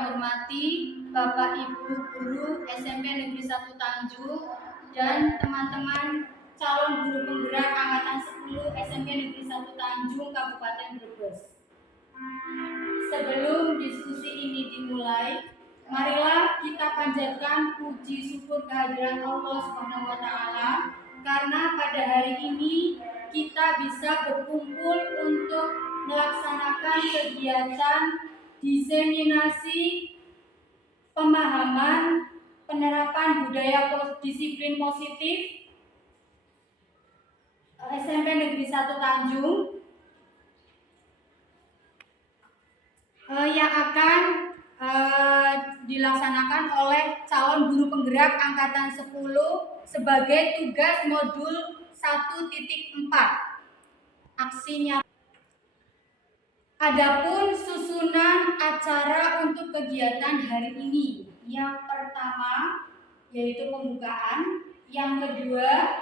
hormati Bapak Ibu Guru SMP Negeri 1 Tanjung dan teman-teman calon guru penggerak Angkatan 10 SMP Negeri 1 Tanjung Kabupaten Brebes. Sebelum diskusi ini dimulai, marilah kita panjatkan puji syukur kehadiran Allah Subhanahu wa taala karena pada hari ini kita bisa berkumpul untuk melaksanakan kegiatan diseminasi pemahaman penerapan budaya disiplin positif SMP Negeri 1 Tanjung yang akan dilaksanakan oleh calon guru penggerak Angkatan 10 sebagai tugas modul 1.4 aksinya. Adapun susunan acara untuk kegiatan hari ini, yang pertama yaitu pembukaan, yang kedua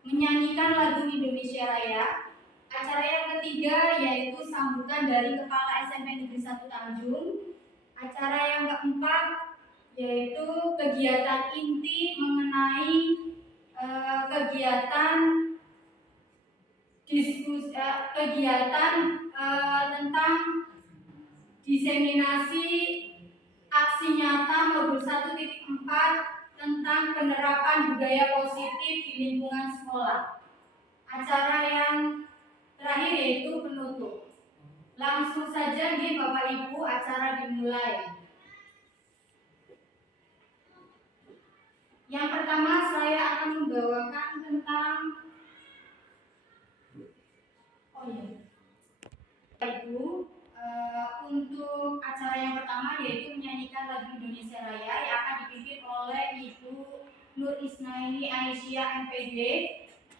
menyanyikan lagu Indonesia Raya, acara yang ketiga yaitu sambutan dari Kepala SMP Negeri 1 Tanjung, acara yang keempat yaitu kegiatan inti mengenai kegiatan tentang diseminasi aksi nyata modul 1.4 tentang penerapan budaya positif di lingkungan sekolah. Acara yang terakhir yaitu penutup. Langsung saja nih Bapak Ibu, acara dimulai. Yang pertama saya akan membawakan tentang Ibu, untuk acara yang pertama yaitu menyanyikan lagu Indonesia Raya yang akan dipimpin oleh Ibu Nur Ismaili Aisyah MPD.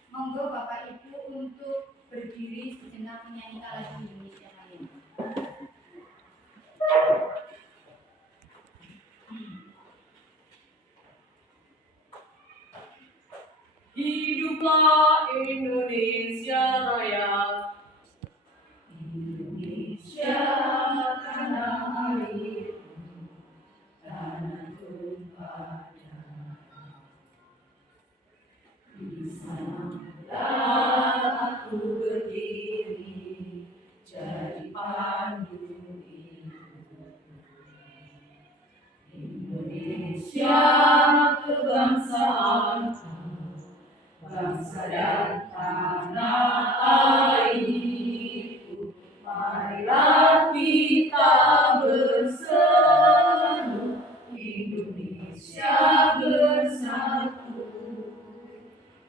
Monggo Bapak Ibu untuk berdiri sejenak menyanyikan lagu Indonesia Raya. Hiduplah Indonesia Raya. Indonesia tanah airku, tanah tumpah darah. Di sanalah aku berdiri, jadi pandu hidup. Indonesia kebangsaanku, bangsa dan tanah airku. Marilah kita berseru, Indonesia bersatu.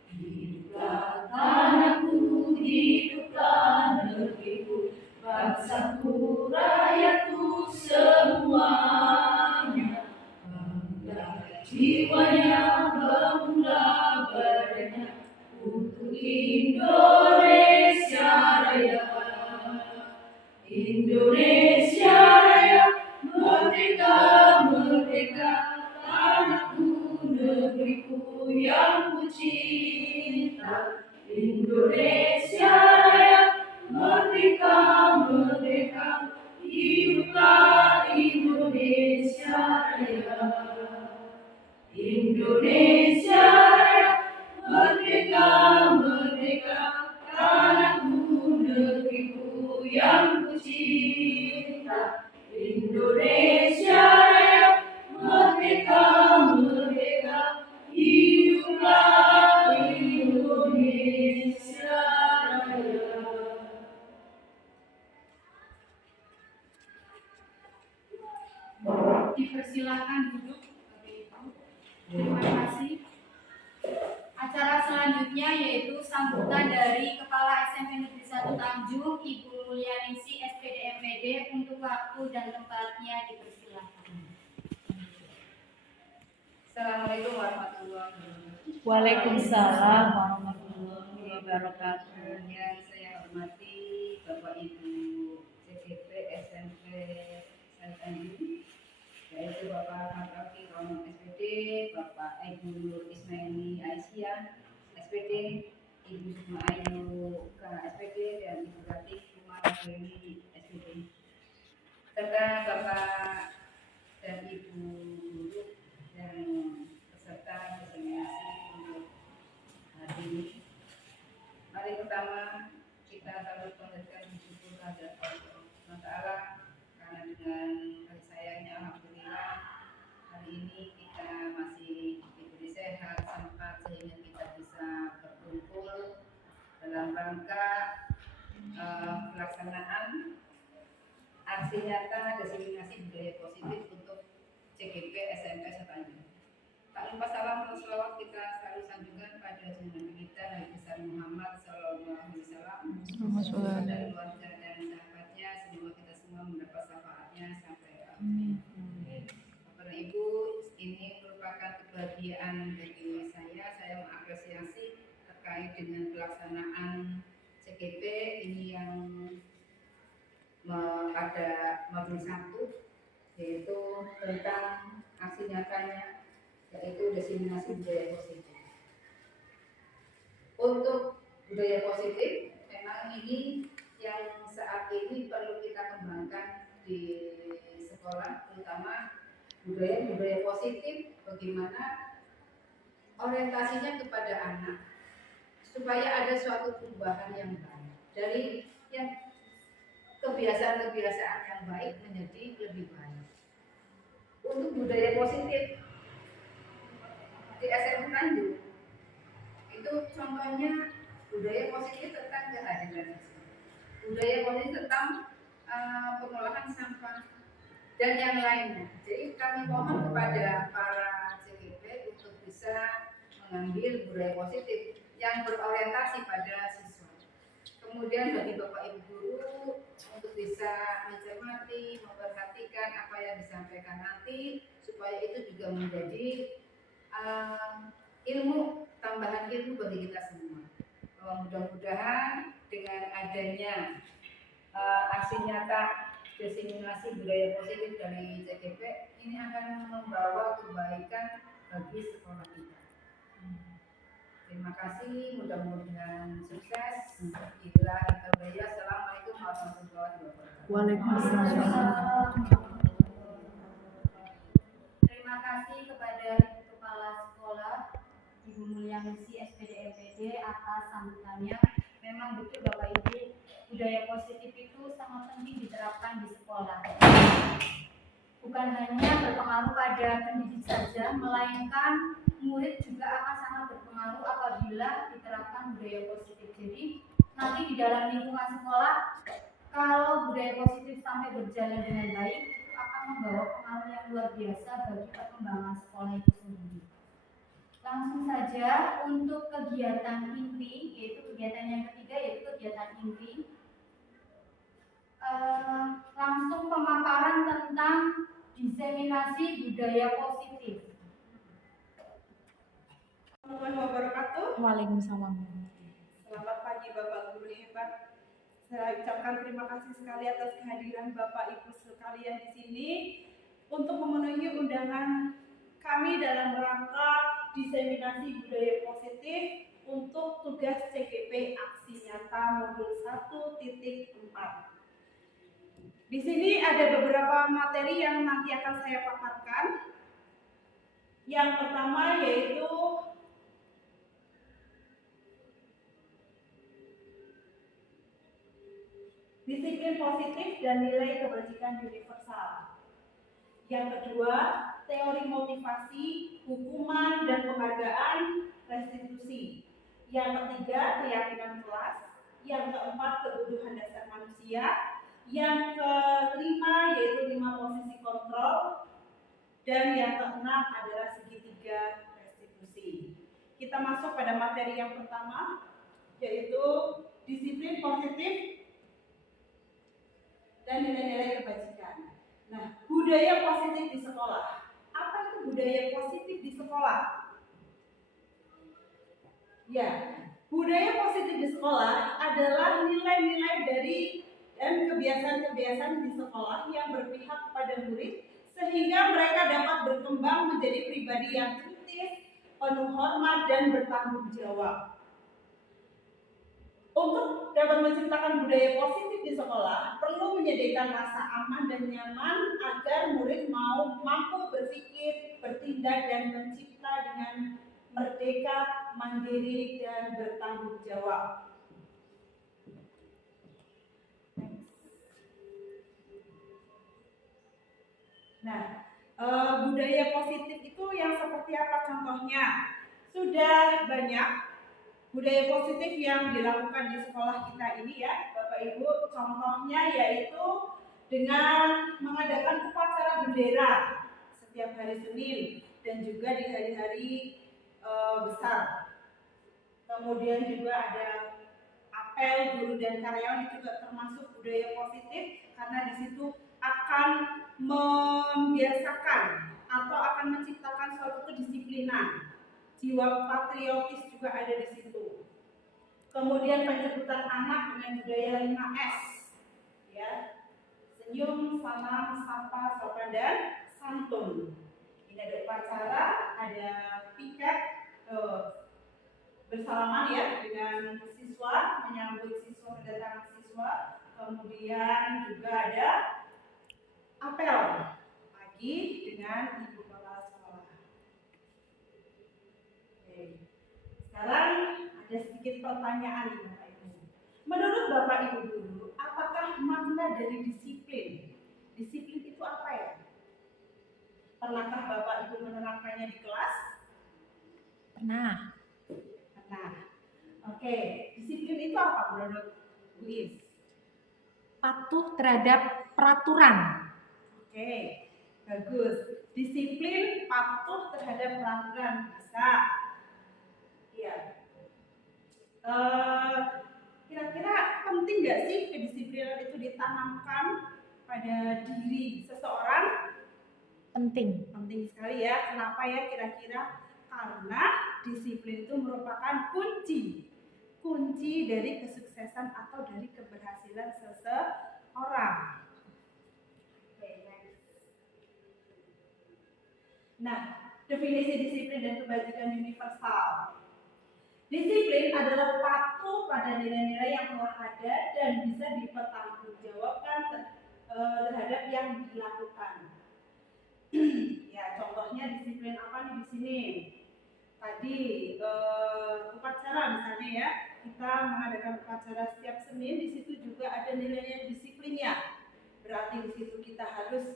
Hiduplah tanahku, hiduplah negeriku, bangsaku, rakyatku semuanya. Bangga jiwanya, bangga badannya untuk Indonesia Raya. Indonesia Raya, merdeka, merdeka, tanahku, negeriku yang ku cinta. Indonesia Raya, merdeka, merdeka, hiduplah Indonesia Raya. Indonesia Raya, merdeka, merdeka, tanahku, negeriku yang ku cinta. Indonesia Raya, merdeka, merdeka, hiduplah Indonesia Raya. Dipersilakan duduk. Terima kasih. Acara selanjutnya yaitu sambutan dari Kepala SMP Negeri 1 Tanjung, Ibu Mulyaningsih SPD MPD. Untuk waktu dan tempatnya dipersilakan. Assalamualaikum warahmatullahi wabarakatuh. Waalaikumsalam warahmatullahi wabarakatuh. Yang saya hormati Bapak Ibu CGP SMP 1 Tanjung, yaitu Bapak Makawi Rono SPD, Bapak Ibu Nur Ismaili Aisyah SPD, Ibu Sukma Ayu K SPD, dan Ibu Ratih Kumar Dewi SPD, serta Bapak dan ibu guru dan peserta diseminasi untuk hari ini. Mari pertama kita sambut panjatkan syukur kehadirat Allah SWT, karena dengan kasih sayangnya alhamdulillah hari ini kita masih diberi sehat sempat sehingga kita bisa berkumpul dalam rangka pelaksanaan aksi nyata diseminasi budaya positif untuk CGP SMP Setanjung. Tak lupa salam dan selawat kita selalu sanjungkan pada junjungan kita Nabi besar Muhammad SAW, dan keluarga dan sahabatnya, semoga kita semua mendapat syafaatnya sampai akhir. Bapak dan Ibu, ini merupakan kebahagiaan bagi saya mengapresiasi terkait dengan pelaksanaan CGP ini yang pada modul 1, yaitu tentang aksi nyatanya, yaitu diseminasi budaya positif. Untuk budaya positif, memang ini yang saat ini perlu kita kembangkan di sekolah, terutama budaya positif, bagaimana orientasinya kepada anak supaya ada suatu perubahan yang baik dari yang kebiasaan-kebiasaan yang baik menjadi lebih baik. Untuk budaya positif di SMP Tanjung itu contohnya budaya positif tentang kehadiran siswa, budaya positif tentang pengolahan sampah dan yang lainnya. Jadi kami mohon kepada para CGP untuk bisa mengambil budaya positif yang berorientasi pada siswa. Kemudian bagi Bapak Ibu guru untuk bisa mencermati, memperhatikan apa yang disampaikan nanti, supaya itu juga menjadi tambahan ilmu bagi kita semua. Mudah-mudahan dengan adanya aksi nyata diseminasi budaya positif dari CGP ini akan membawa kebaikan bagi sekolah kita. Terima kasih, mudah-mudahan sukses. Assalamualaikum warahmatullahi wabarakatuh. Waalaikumsalam. Terima kasih kepada Kepala Sekolah Ibu Mulyaningsi SPD MPD atas sambutannya. Memang betul Bapak Ibu, budaya positif itu sangat penting diterapkan di sekolah. Bukan hanya berpengaruh pada pendidik saja, melainkan murid juga akan sangat berpengaruh apabila diterapkan budaya positif. Jadi nanti di dalam lingkungan sekolah, kalau budaya positif sampai berjalan dengan baik, itu akan membawa pengaruh yang luar biasa bagi perkembangan sekolah itu sendiri. Langsung saja untuk kegiatan inti, yaitu kegiatan yang ketiga, yaitu kegiatan inti. Langsung pemaparan tentang diseminasi budaya positif. Assalamualaikum warahmatullahi wabarakatuh. Waalaikumsalam. Selamat pagi Bapak Guru hebat. Saya ucapkan terima kasih sekali atas kehadiran Bapak Ibu sekalian di sini untuk memenuhi undangan kami dalam rangka diseminasi budaya positif untuk tugas CGP Aksi Nyata Modul 1.4. Di sini ada beberapa materi yang nanti akan saya paparkan. Yang pertama yaitu disiplin positif dan nilai kebajikan universal. Yang kedua, teori motivasi, hukuman dan penghargaan, restitusi. Yang ketiga, keyakinan kelas. Yang keempat, kebutuhan dasar manusia. Yang kelima yaitu 5 posisi kontrol. Dan yang keenam adalah segitiga restitusi. Kita masuk pada materi yang pertama, yaitu disiplin positif dan nilai-nilai kebajikan. Nah, budaya positif di sekolah. Apa itu budaya positif di sekolah? Ya, budaya positif di sekolah adalah nilai-nilai dari dan kebiasaan-kebiasaan di sekolah yang berpihak kepada murid sehingga mereka dapat berkembang menjadi pribadi yang kritis, penuh hormat dan bertanggung jawab. Untuk dapat menciptakan budaya positif di sekolah, perlu menyediakan rasa aman dan nyaman agar murid mau mampu berpikir, bertindak, dan mencipta dengan merdeka, mandiri, dan bertanggung jawab. Nah, budaya positif itu yang seperti apa contohnya? Sudah banyak budaya positif yang dilakukan di sekolah kita ini ya, Bapak Ibu. Contohnya yaitu dengan mengadakan upacara bendera setiap hari Senin dan juga di hari-hari besar. Kemudian juga ada apel guru dan karyawan, itu juga termasuk budaya positif karena di situ akan membiasakan atau akan menciptakan suatu kedisiplinan. Jiwa patriotis juga ada di situ. Kemudian penjemputan anak dengan budaya 5S, ya, senyum, salam, sapa, sopan, dan santun. Ini ada upacara, ada piket bersalaman ya dengan siswa, menyambut siswa, kedatangan siswa. Kemudian juga ada apel pagi dengan ibu kepala sekolah. Oke. Sekarang ada sedikit pertanyaan nih Bapak Ibu. Menurut Bapak Ibu dulu, apakah makna dari disiplin? Disiplin itu apa ya? Pernahkah Bapak Ibu menerapkannya di kelas? Pernah. Pernah. Oke, disiplin itu apa menurut Bu Is? Patuh terhadap peraturan. Oke, bagus. Disiplin patuh terhadap peraturan bisa. Iya. Kira-kira penting nggak sih kedisiplinan itu ditanamkan pada diri seseorang? Penting. Penting sekali ya. Kenapa ya kira-kira? Karena disiplin itu merupakan kunci dari kesuksesan atau dari keberhasilan seseorang. Oke, next. Nah, definisi disiplin dan kebajikan universal. Disiplin adalah patuh pada nilai-nilai yang telah ada dan bisa dipertanggungjawabkan terhadap yang dilakukan. Ya, contohnya disiplin apa nih di sini? Tadi upacara misalnya ya, kita mengadakan upacara setiap Senin, di situ juga ada nilai-nilai disiplinnya. Berarti di situ kita harus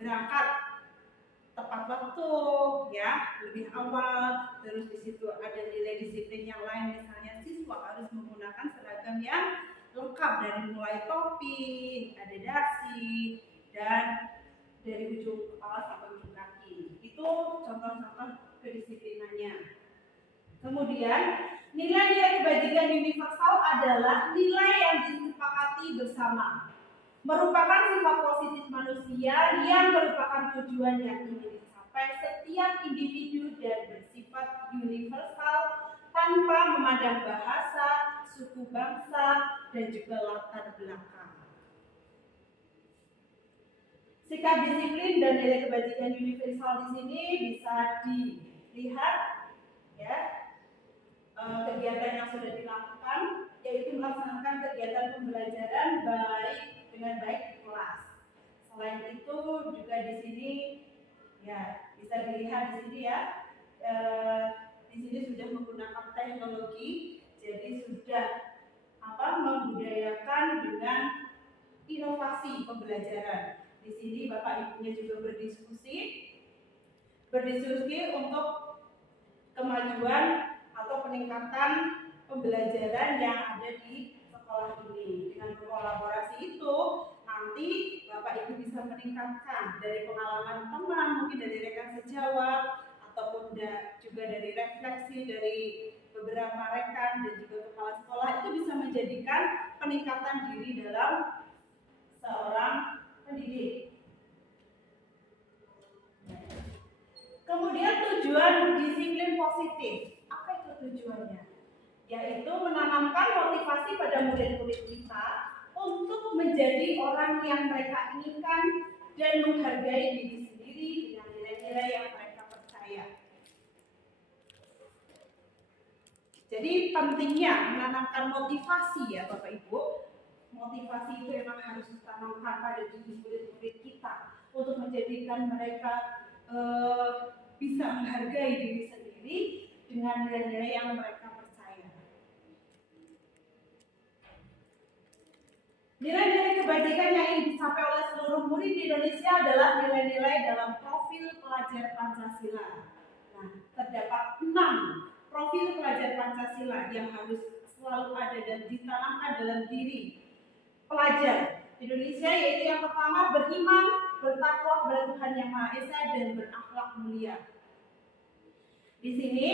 berangkat tepat waktu ya, lebih awal. Terus di situ ada nilai disiplin yang lain, misalnya siswa harus menggunakan seragam yang lengkap dari mulai topi, ada dasi, dan dari ujung kepala sampai ujung kaki. Itu contoh-contoh kedisiplinannya. Kemudian nilai-nilai kebajikan universal adalah nilai yang disepakati bersama, merupakan sifat positif manusia yang merupakan tujuan yang ingin dicapai setiap individu dan bersifat universal tanpa memandang bahasa, suku bangsa, dan juga latar belakang. Sikap disiplin dan nilai kebajikan universal di sini bisa dilihat ya, kegiatan yang sudah dilakukan, yaitu melaksanakan kegiatan pembelajaran dengan baik di kelas. Selain itu juga di sini ya bisa dilihat di sini ya, di sini sudah menggunakan teknologi, jadi sudah membudayakan dengan inovasi pembelajaran. Di sini Bapak Ibunya juga berdiskusi untuk kemajuan atau peningkatan pembelajaran yang ada di sekolah ini. Dengan berkolaborasi itu nanti Bapak Ibu bisa meningkatkan dari pengalaman teman, mungkin dari rekan sejawat, ataupun juga dari refleksi dari beberapa rekan dan juga kepala sekolah, itu bisa menjadikan peningkatan diri dalam seorang pendidik. Kemudian tujuan disiplin positif. Apa itu tujuannya? Yaitu menanamkan motivasi pada murid-murid kita untuk menjadi orang yang mereka inginkan dan menghargai diri sendiri dengan nilai-nilai yang mereka percaya. Jadi pentingnya menanamkan motivasi ya Bapak Ibu. Motivasi itu memang harus ditanamkan pada diri murid-murid kita untuk menjadikan mereka bisa menghargai diri sendiri dengan nilai-nilai yang mereka percaya. Nilai-nilai kebajikan yang ingin dicapai oleh seluruh murid di Indonesia adalah nilai-nilai dalam profil pelajar Pancasila. Nah, terdapat 6 profil pelajar Pancasila yang harus selalu ada dan ditanamkan dalam diri pelajar Indonesia, yaitu yang pertama beriman, bertakwa kepada Tuhan Yang Maha Esa dan berakhlak mulia. Di sini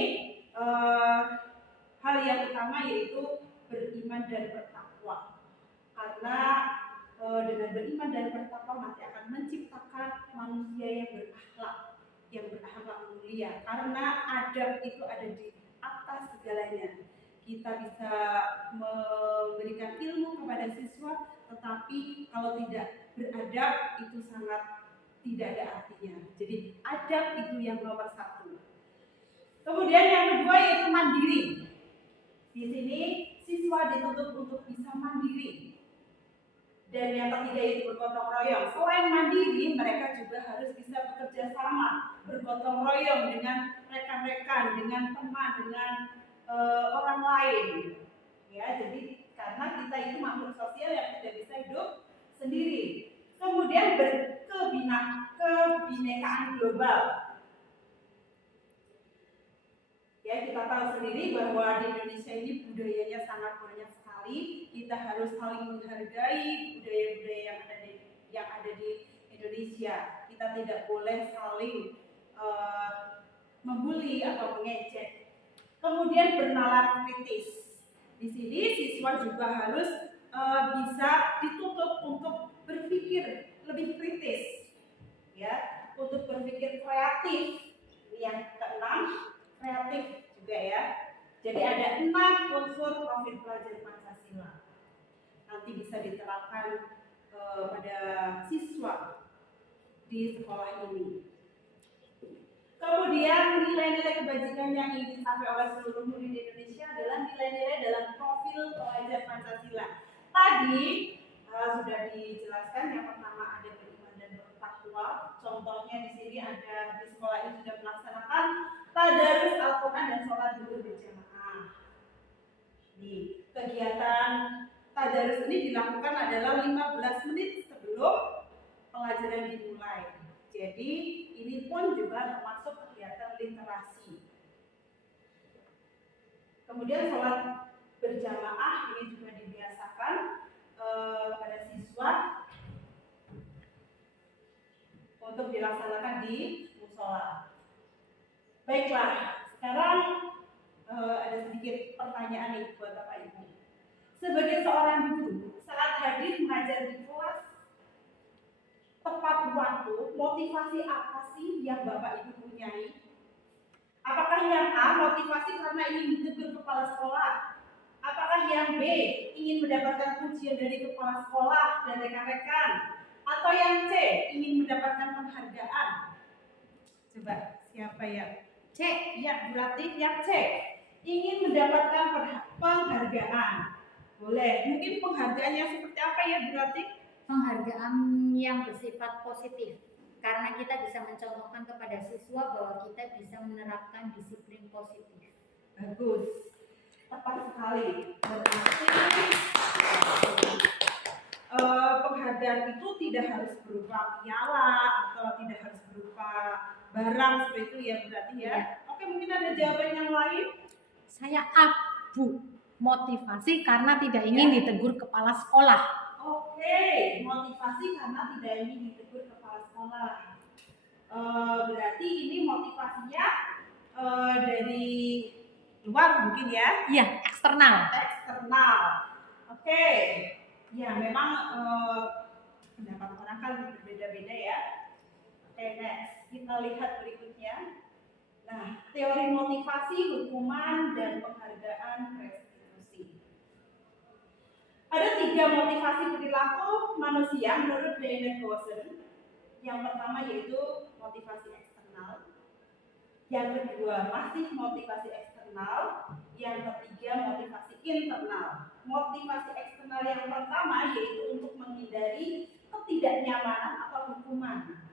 hal yang utama yaitu beriman dan bertakwa, karena dengan beriman dan bertakwa nanti akan menciptakan manusia yang berakhlak mulia, karena adab itu ada di atas segalanya. Kita bisa memberikan ilmu kepada siswa, tetapi kalau tidak beradab itu sangat tidak ada artinya. Jadi adab itu yang nomor 1. Kemudian yang kedua yaitu mandiri. Di sini siswa dituntut untuk bisa mandiri. Dan yang ketiga yaitu bergotong royong. Selain mandiri, mereka juga harus bisa bekerja sama, bergotong royong dengan rekan-rekan, dengan teman, dengan orang lain. Ya, jadi karena kita itu makhluk sosial yang tidak bisa hidup sendiri. Kemudian kebinekaan global. Ya, kita tahu sendiri bahwa di Indonesia ini budayanya sangat banyak sekali. Kita harus saling menghargai budaya-budaya yang ada di Indonesia. Kita tidak boleh saling membuli atau mengejek. Kemudian bernalar kritis. Di sini siswa juga harus bisa dituntut untuk berpikir lebih kritis, ya, untuk berpikir kreatif. Ini yang keenam, kreatif juga ya. Jadi ada 6 unsur profil pelajar Pancasila. Nanti bisa diterapkan pada siswa di sekolah ini. Kemudian nilai-nilai kebajikan yang ingin dicapai oleh seluruh murid di Indonesia adalah nilai-nilai dalam profil pelajar Pancasila. Tadi sudah dijelaskan, yang pertama ada beriman dan bertakwa. Contohnya di sini ada, di sekolah ini sudah melaksanakan tadarus Al-Quran dan sholat zuhur berjamaah. Di kegiatan tadarus ini dilakukan adalah 15 menit sebelum pelajaran dimulai. Jadi ini pun juga termasuk kegiatan literasi. Kemudian sholat berjamaah ini juga dibiasakan kepada siswa untuk dilaksanakan di musola. Baiklah, sekarang ada sedikit pertanyaan nih buat Bapak Ibu. Sebagai seorang guru, saat hadir mengajar di kelas tepat waktu, motivasi apa sih yang Bapak Ibu punyai? Apakah yang A, motivasi karena ingin ditegur kepala sekolah? Apakah yang B, ingin mendapatkan pujian dari kepala sekolah dan rekan-rekan? Atau yang C, ingin mendapatkan penghargaan? Coba, siapa yang C? Ya, berarti yang C, ingin mendapatkan penghargaan. Boleh, mungkin penghargaannya seperti apa ya berarti? Penghargaan yang bersifat positif, karena kita bisa mencontohkan kepada siswa bahwa kita bisa menerapkan disiplin positif. Bagus, tepat sekali. Berarti penghargaan itu tidak harus berupa piala atau tidak harus berupa barang seperti itu ya berarti ya. Oke, mungkin ada jawaban yang lain. Saya A, Bu. Motivasi karena tidak ingin ditegur kepala sekolah. Oke, motivasi karena tidak ingin ditegur kepala sekolah. Berarti ini motivasinya dari luar mungkin ya? Iya, eksternal. Eksternal. Oke. Ya, memang pendapat orang kan berbeda-beda ya. Oke, next. Kita lihat berikutnya. Nah, teori motivasi, hukuman, dan penghargaan restitusi. Ada 3 motivasi perilaku manusia menurut David Gosen. Yang pertama yaitu motivasi eksternal. Yang kedua masih motivasi eksternal. eksternal, yang ketiga motivasi internal. Motivasi eksternal yang pertama yaitu untuk menghindari ketidaknyamanan atau hukuman.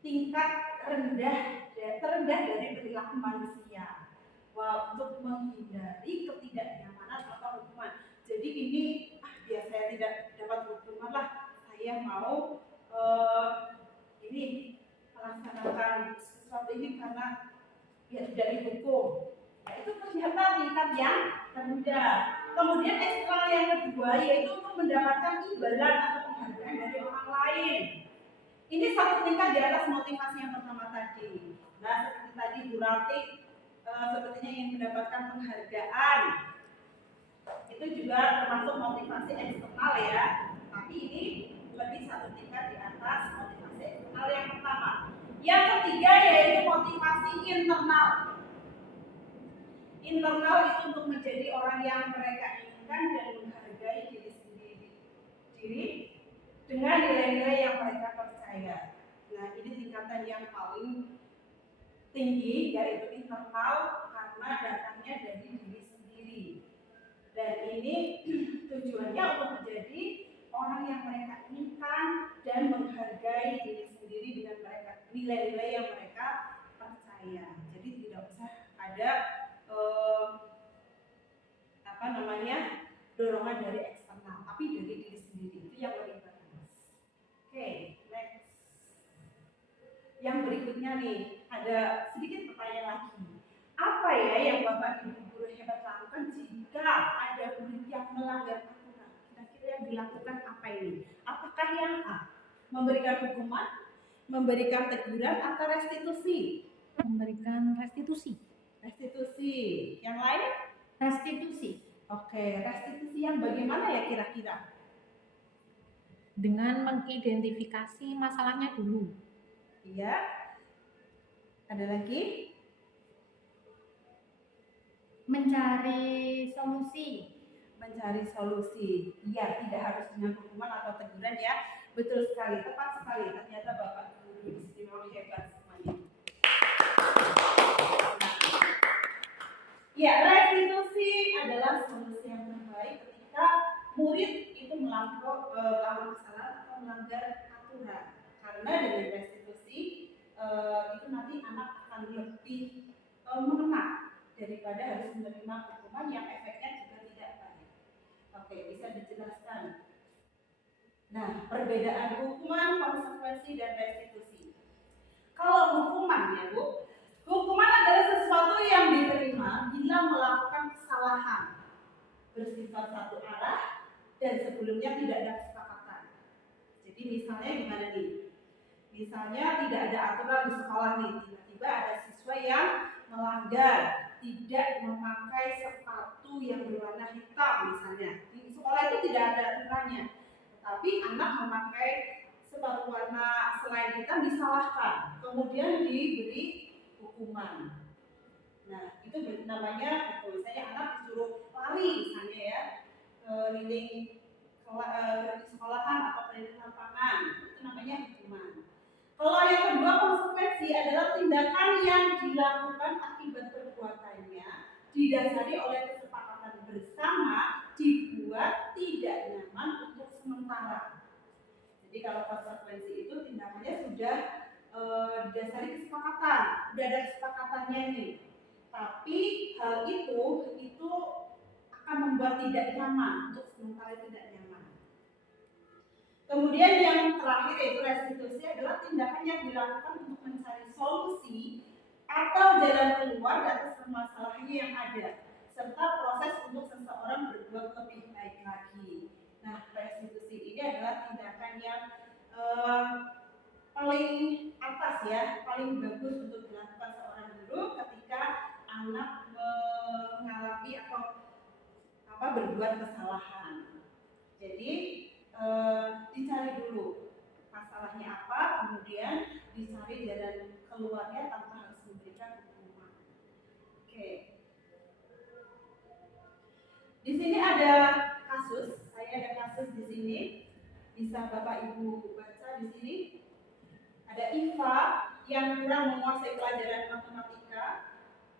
Tingkat terendah dari perilaku manusia. Wah, untuk menghindari ketidaknyamanan atau hukuman. Jadi ini biar saya tidak dapat hukuman lah, saya mau ini melaksanakan sesuatu ini karena biar tidak dihukum. Nah, itu ternyata tingkat yang rendah. Kemudian eksternal yang kedua yaitu untuk mendapatkan imbalan atau penghargaan dari orang lain. Ini satu tingkat di atas motivasi yang pertama tadi. Nah, seperti tadi Bu Rati sepertinya ingin mendapatkan penghargaan. Itu juga termasuk motivasi eksternal ya. Tapi ini lebih satu tingkat di atas motivasi eksternal yang pertama. Yang ketiga yaitu motivasi internal. Internal itu untuk menjadi orang yang mereka inginkan dan menghargai diri sendiri dengan nilai-nilai yang mereka percaya. Nah, ini tingkatan yang paling tinggi yaitu internal karena datangnya dari diri sendiri. Dan ini tujuannya untuk menjadi orang yang mereka inginkan dan menghargai diri sendiri dengan mereka nilai-nilai yang mereka percaya. Jadi tidak usah ada dorongan dari eksternal, tapi dari diri sendiri. Itu yang lebih bagus. Oke, next. Yang berikutnya nih, ada sedikit pertanyaan lagi. Apa ya yang Bapak Ibu guru hebat lakukan jika ada murid yang melanggar aturan? Kira-kira yang dilakukan apa ini? Apakah yang A, memberikan hukuman, memberikan teguran, atau restitusi? Memberikan restitusi. Restitusi. Yang lain? Restitusi. Oke, restitusi yang bagaimana ya kira-kira? Dengan mengidentifikasi masalahnya dulu. Iya. Ada lagi? Mencari solusi. Mencari solusi. Iya, tidak harus dengan hukuman atau teguran ya. Betul sekali, tepat sekali. Ternyata Bapak Guru di sini memang hebat semuanya. Ya, restitusi adalah solusi yang terbaik ketika murid itu melakukan kesalahan atau melanggar aturan. Karena dengan restitusi itu nanti anak akan lebih mengenal daripada harus menerima hukuman yang efeknya juga tidak baik. Oke, bisa dijelaskan. Nah, perbedaan hukuman, konsekuensi, dan restitusi. Kalau hukuman ya Bu, hukuman adalah sesuatu yang diterima bila melakukan kesalahan bersifat satu arah dan sebelumnya tidak ada kesepakatan. Jadi misalnya gimana nih? Misalnya tidak ada aturan di sekolah nih, tiba-tiba ada siswa yang melanggar, tidak memakai sepatu yang berwarna hitam misalnya. Di sekolah itu tidak ada aturannya, tapi anak memakai sepatu warna selain hitam disalahkan, kemudian diberi hukuman. Nah, itu namanya misalnya anak disuruh lari misalnya ya, keliling sekolahan atau keliling lapangan, itu namanya hukuman. Kalau yang kedua konsekuensi adalah tindakan yang dilakukan akibat perbuatannya didasari oleh kesepakatan bersama dibuat tidak nyaman untuk sementara. Jadi kalau konsekuensi itu tindakannya sudah didasari kesepakatan, sudah ada kesepakatannya nih. Tapi hal itu akan membuat tidak nyaman, untuk sementara tidak nyaman. Kemudian yang terakhir yaitu restitusi adalah tindakan yang dilakukan untuk mencari solusi atau jalan keluar atas permasalahannya yang ada, serta proses untuk seseorang berbuat lebih baik lagi. Nah, restitusi ini adalah tindakan yang paling atas ya, paling bagus untuk dilakukan seorang guru ketika anak mengalami atau berbuat kesalahan. Jadi dicari dulu masalahnya apa, kemudian dicari jalan keluarnya tanpa harus memberikan hukuman. Oke. Di sini ada kasus, saya ada kasus di sini, bisa Bapak Ibu baca di sini. Ada Iva yang kurang menguasai pelajaran matematika,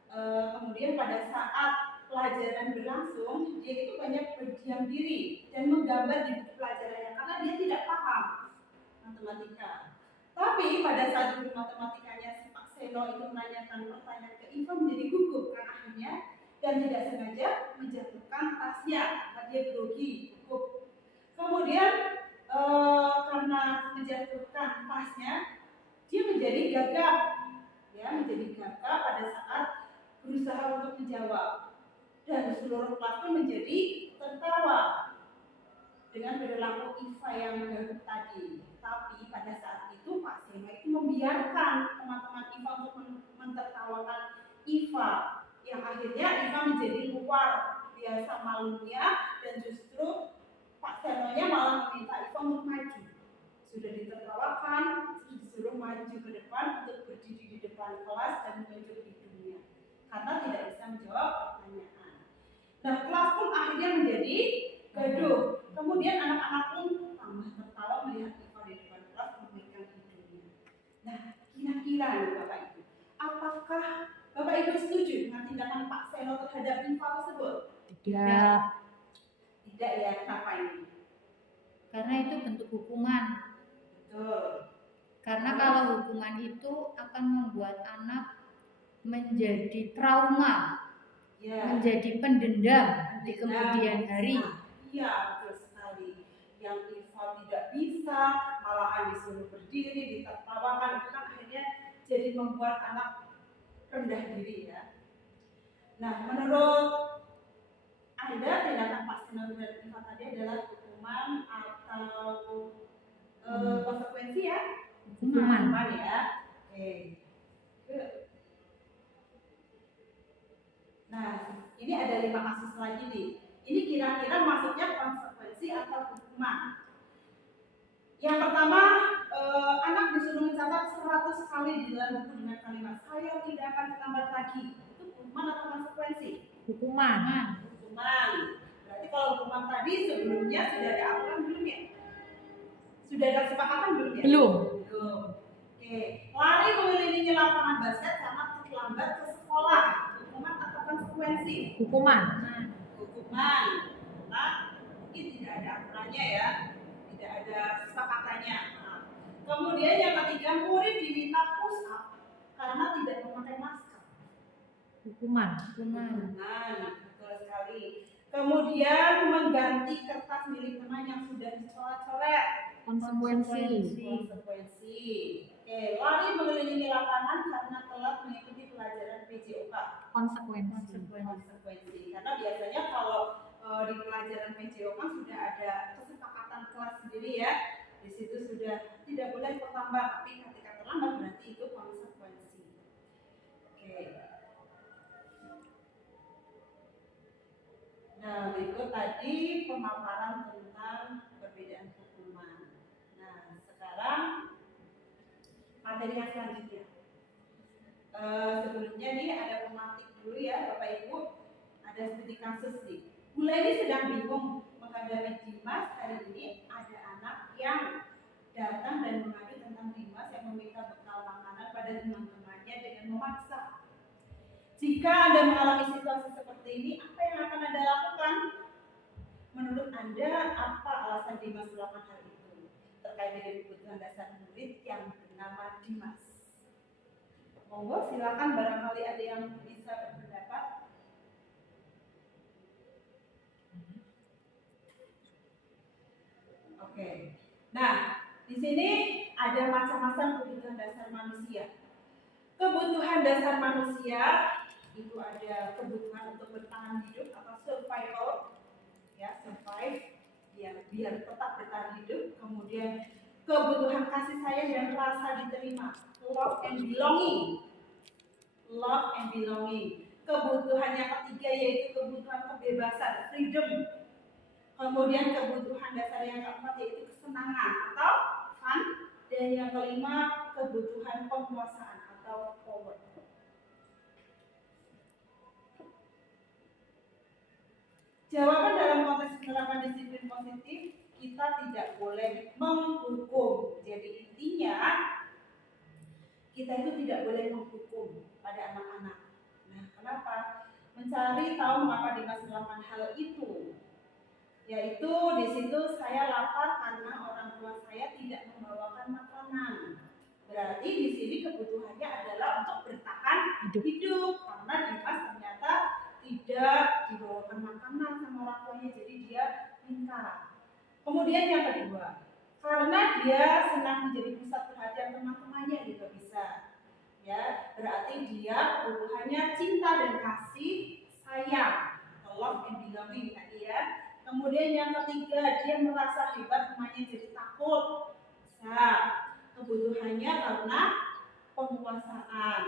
kemudian pada saat pelajaran berlangsung, dia itu banyak berdiam diri dan menggambar di buku pelajarannya karena dia tidak paham matematika. Tapi pada saat guru matematikanya si Pak Seno itu menanyakan pertanyaan ke Iva menjadi gugup kan akhirnya, dan tidak sengaja menjatuhkan tasnya karena dia grogi, gugup. Kemudian karena menjatuhkan tasnya, dia menjadi gagap, ya menjadi gagap pada saat berusaha untuk menjawab, dan seluruh kelas pun menjadi tertawa dengan perilaku Iva yang gagap tadi. Tapi pada saat itu Pak Seno itu membiarkan teman-teman Iva untuk mentertawakan Iva, yang akhirnya Iva menjadi luar biasa malunya, dan justru Pak Seno-nya malah meminta Iva untuk maju. Sudah ditertawakan, disuruh maju ke depan untuk berdiri di depan kelas dan menunjuk hidungnya karena tidak bisa menjawab pertanyaan. Nah, kelas pun akhirnya menjadi gaduh. Kemudian anak-anak pun tambah tertawa melihat Iva di depan kelas memberikan hidungnya. Nah, kira-kira nih Bapak Ibu, apakah Bapak Ibu setuju dengan tindakan Pak Seno terhadap Iva tersebut? Tidak. Tidak ya, kenapa ini? Karena itu bentuk hukuman. Betul. Karena kalau hukuman itu akan membuat anak menjadi trauma, Ya. menjadi pendendam di kemudian hari. Iya, betul sekali. Yang Iva tidak bisa, malahan disuruh berdiri, ditertawakan, itu kan akhirnya jadi membuat anak rendah diri ya. Nah, menurut Anda tindakan Pak Seno dan Iva tadi adalah hukuman atau konsekuensi ya? Hukuman. Ya. Oke. Nah, ini ada 5 kasus lagi nih. Ini kira-kira masuknya konsekuensi atau hukuman. Yang pertama, anak disuruh mencatat 100 kali di dalam buku dengan kalimat saya tidak akan terlambat lagi. Itu hukuman atau konsekuensi? Hukuman. Hukuman. Berarti kalau hukuman tadi sebelumnya sudah ada aturan belum ya? Sudah ada kesepakatan belum ya? Belum. Belum. Oke. Lari mengelilingi lapangan basket karena terlambat ke sekolah. Hukuman atau konsekuensi? Hukuman. Hukuman. Nah, mungkin tidak ada aturannya ya, tidak ada kesepakatannya. Nah, kemudian yang ketiga, murid diminta push up karena tidak memakai masker. Hukuman. Betul sekali. Kemudian mengganti kertas milik teman yang sudah dicoret-coret. Konsekuensi. Oke, lari mengelilingi lapangan karena telat mengikuti pelajaran PJOK. Konsekuensi. Karena biasanya kalau di pelajaran PJOK sudah ada kesepakatan kelas sendiri ya. Di situ sudah tidak boleh terlambat, tapi ketika terlambat berarti itu konsekuensi. Oke. Nah, berikut tadi pemaparan tentang perbedaan hukuman. Nah, sekarang materi yang selanjutnya. Sebelumnya nih ada pematik dulu ya Bapak Ibu. Ada studi kasus nih. Bula ini sedang bingung menghadapi Dimas. Hari ini ada anak yang datang dan mengadu tentang Dimas yang meminta bekal makanan pada teman-temannya dengan memaksa. Jika Anda mengalami situasi seperti ini, apa yang akan Anda lakukan? Menurut Anda, apa alasan Dimas melakukan hal itu? Terkait dengan kebutuhan dasar murid yang bernama Dimas. Monggo silakan, barangkali ada yang bisa berpendapat. Oke. Nah, di sini ada macam-macam kebutuhan dasar manusia. Kebutuhan dasar manusia itu ada kebutuhan untuk bertahan hidup atau survival, ya survive, biar tetap bertahan hidup. Kemudian kebutuhan kasih sayang dan rasa diterima, love and belonging. Kebutuhan yang ketiga yaitu kebutuhan kebebasan, freedom. Kemudian kebutuhan dasar yang keempat yaitu kesenangan atau fun, dan yang kelima kebutuhan penguasaan atau power. Jawaban dalam konteks penerapan disiplin positif, kita tidak boleh menghukum. Jadi intinya kita itu tidak boleh menghukum pada anak-anak. Nah, mencari tahu mengapa Dimas melakukan hal itu. Yaitu di situ saya lapar karena orang tua saya tidak membawakan makanan. Berarti di sini kebutuhannya adalah untuk bertahan hidup karena Dimas ternyata tidak dibawakan makanan sama orang tuanya, jadi dia minta. Kemudian yang kedua, karena dia senang menjadi pusat perhatian teman-temannya juga bisa. Ya, berarti dia kebutuhannya cinta dan kasih sayang, love and belonging tadi ya. Kemudian yang ketiga, dia merasa hebat, temannya jadi takut. Nah, kebutuhannya karena penguasaan.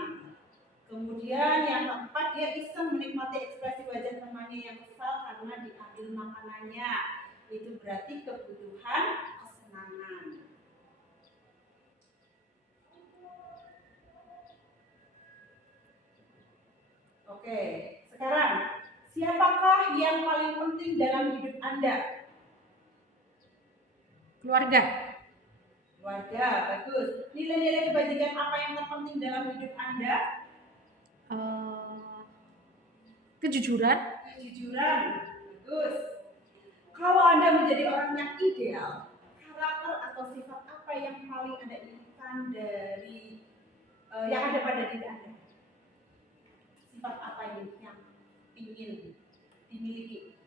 Kemudian yang keempat, dia iseng menikmati ekspresi wajah temannya yang kesal karena diambil makanannya. Itu berarti kebutuhan kesenangan. Oke, sekarang siapakah yang paling penting dalam hidup Anda? Keluarga. Keluarga, bagus. Nilai-nilai kebajikan apa yang terpenting dalam hidup Anda? Kejujuran. Kejujuran, bagus. Kalau Anda menjadi orang yang ideal, karakter atau sifat apa yang paling Anda inginkan dari yang ada pada diri Anda? Sifat apa ini yang ingin dimiliki?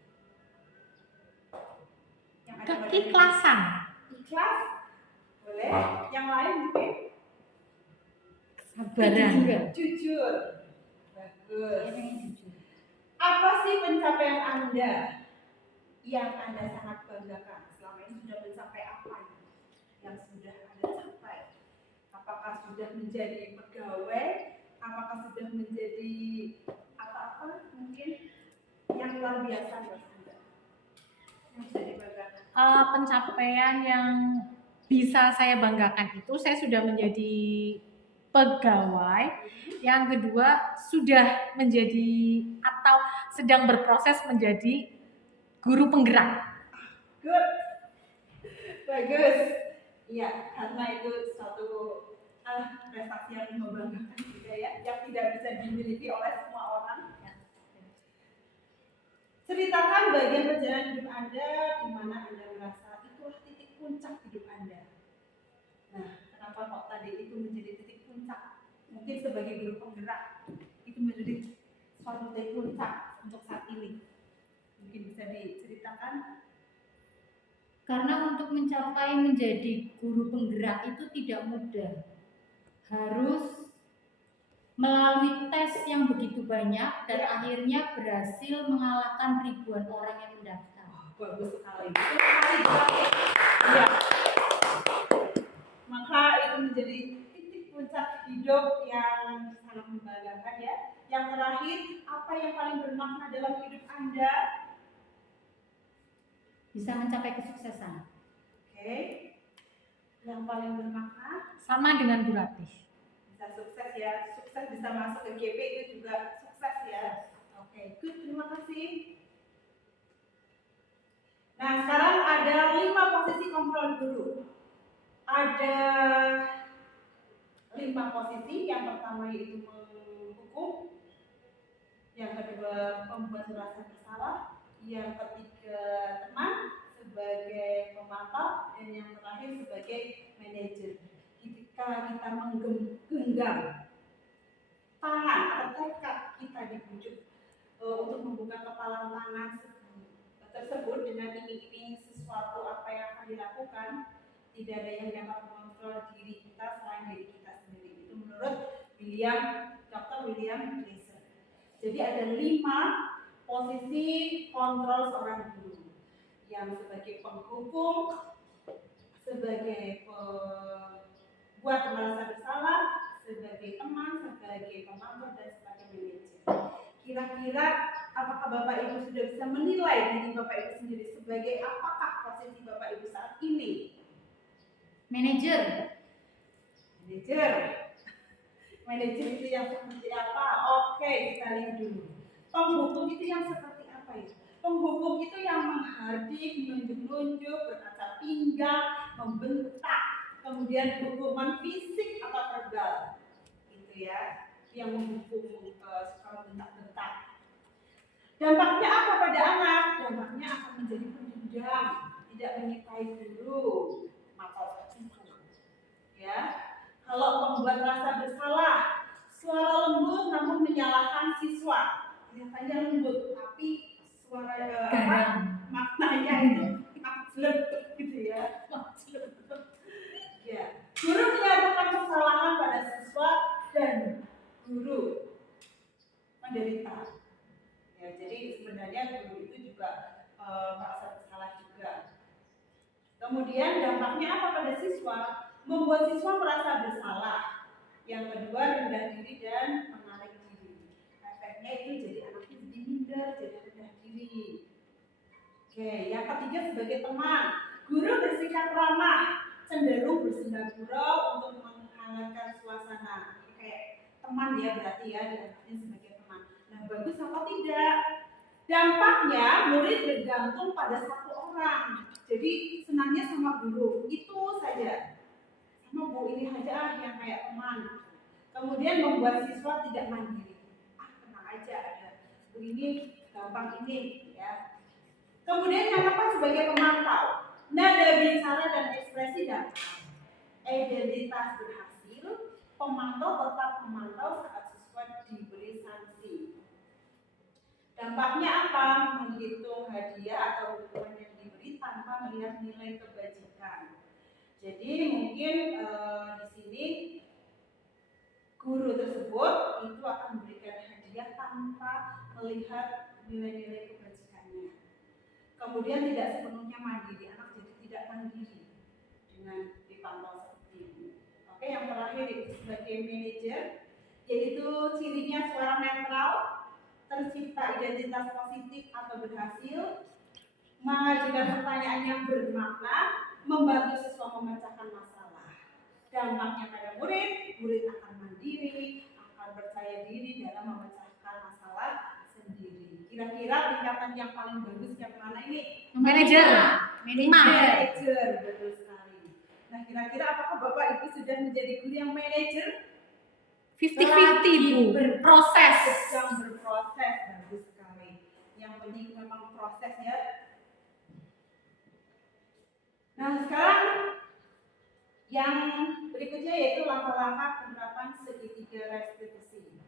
Yang ada pada diri? Keikhlasan. Ikhlas, boleh. Yang lain mungkin? Kesabaran. Jujur, bagus. Yang jujur. Apa sih pencapaian Anda yang Anda sangat banggakan? Selama ini sudah mencapai apa yang sudah Anda capai? Apakah sudah menjadi pegawai? Apakah sudah menjadi apa-apa mungkin yang luar biasa buat Anda? Yang bisa dibanggakan? Pencapaian yang bisa saya banggakan itu saya sudah menjadi pegawai. Yang kedua sudah menjadi atau sedang berproses menjadi guru penggerak. Good, bagus. Iya, karena itu suatu prestasi yang membanggakan juga ya, yang tidak bisa dimiliki oleh semua orang. Ceritakan bagian perjalanan hidup Anda di mana Anda merasa itulah titik puncak hidup Anda. Nah, kenapa kok tadi itu menjadi titik puncak? Mungkin sebagai guru penggerak itu menjadi suatu titik puncak untuk saat ini. Mungkin bisa diceritakan. Karena untuk mencapai menjadi guru penggerak itu tidak mudah. Harus melalui tes yang begitu banyak dan akhirnya berhasil mengalahkan ribuan orang yang mendaftar. Bagus sekali. Itu sekali berarti. Iya. Maka itu menjadi titik puncak hidup yang sangat membanggakan ya. Yang terakhir, apa yang paling bermakna dalam hidup Anda? Bisa mencapai kesuksesan. Oke. Yang paling bermakna? Sama dengan Bu Ratih. Bisa sukses ya. Sukses bisa masuk ke GP itu juga sukses ya. Oke, good. Terima kasih. Nah, sekarang ada 5 posisi kontrol guru. Ada 5 posisi. Yang pertama yaitu menghukum, yang kedua membuat merasa bersalah, yang ketiga teman sebagai pemantau, dan yang terakhir sebagai manajer. Ketika kita menggenggam tangan atau tekad kita dibujuk untuk membuka kepalan tangan tersebut dengan iming-iming sesuatu apa yang akan dilakukan, tidak ada yang dapat mengontrol diri kita selain diri kita sendiri. Itu menurut Dr. William Glaser. Jadi ada 5 posisi kontrol seorang guru, yang sebagai penghukum, sebagai pembuat merasa bersalah, sebagai teman, sebagai pemantau, dan sebagai manajer. Kira-kira apakah Bapak Ibu sudah bisa menilai diri Bapak Ibu sendiri sebagai apakah posisi Bapak Ibu saat ini? Manajer. Manajer itu yang seperti apa? Oke, kita lihat dulu. Penghukum itu yang seperti apa ya? Penghukum itu yang menghardik, menunjuk-nunjuk, berkaca pinggang, membentak, kemudian hukuman fisik atau verbal, gitu ya, yang menghukum suka membentak-bentak. pada anak, dampaknya akan menjadi pendendam, tidak menyukai guru, maka seperti itu. Ya, kalau membuat rasa bersalah, suara lembut namun menyalahkan siswa, kelihatannya lembut, tapi suara maknanya itu majleb gitu ya. Ya, guru menyatakan kesalahan pada siswa dan guru menderita. Ya, jadi sebenarnya guru itu juga merasa bersalah juga. Kemudian dampaknya apa pada siswa? Membuat siswa merasa bersalah. Yang kedua, rendah diri dan menarik diri. Efeknya itu jadi anaknya jadi minder, jadi rendah diri. Oke, yang ketiga sebagai teman, guru bersikap ramah, cenderung bersenda gurau untuk menghangatkan suasana. Ini kayak teman ya, berarti ya dianggapnya sebagai teman. Nah, bagus apa tidak? Dampaknya murid bergantung pada satu orang. Jadi senangnya sama guru, itu saja. Sama bu ini aja yang kayak teman. Kemudian membuat siswa tidak mandiri. Tenang aja, ada bu ini gampang ini ya. Kemudian yang apa sebagai pemantau? Nada bicara dan ekspresi dapat. Identitas berhasil, pemantau tetap memantau saat siswa diberi sanksi. Dampaknya apa? Menghitung hadiah atau hukuman yang diberi tanpa melihat nilai kebajikan. Jadi mungkin di sini guru tersebut itu akan memberikan hadiah tanpa melihat nilai-nilai kebajikannya. Kemudian tidak sepenuhnya mandiri, anak jadi tidak mandiri dengan dipantau seperti ini. Oke, yang terakhir itu sebagai manajer, yaitu cirinya suara netral, tercipta identitas positif atau berhasil, mengajukan pertanyaan yang bermakna, membantu siswa memecahkan masalah. Dampaknya pada murid, murid akan mandiri, akan percaya diri dalam memecahkan masalah sendiri. Kira-kira tingkatan yang paling bagus yang mana ini? Manajer. Manajer, betul sekali. Nah, kira-kira apakah Bapak Ibu sudah menjadi guru yang manajer? 50-50 Bu, berproses. Sedang berproses, bagus sekali. Yang penting memang proses ya. Nah, sekarang yang berikutnya yaitu langkah-langkah penerapan segitiga restitusi.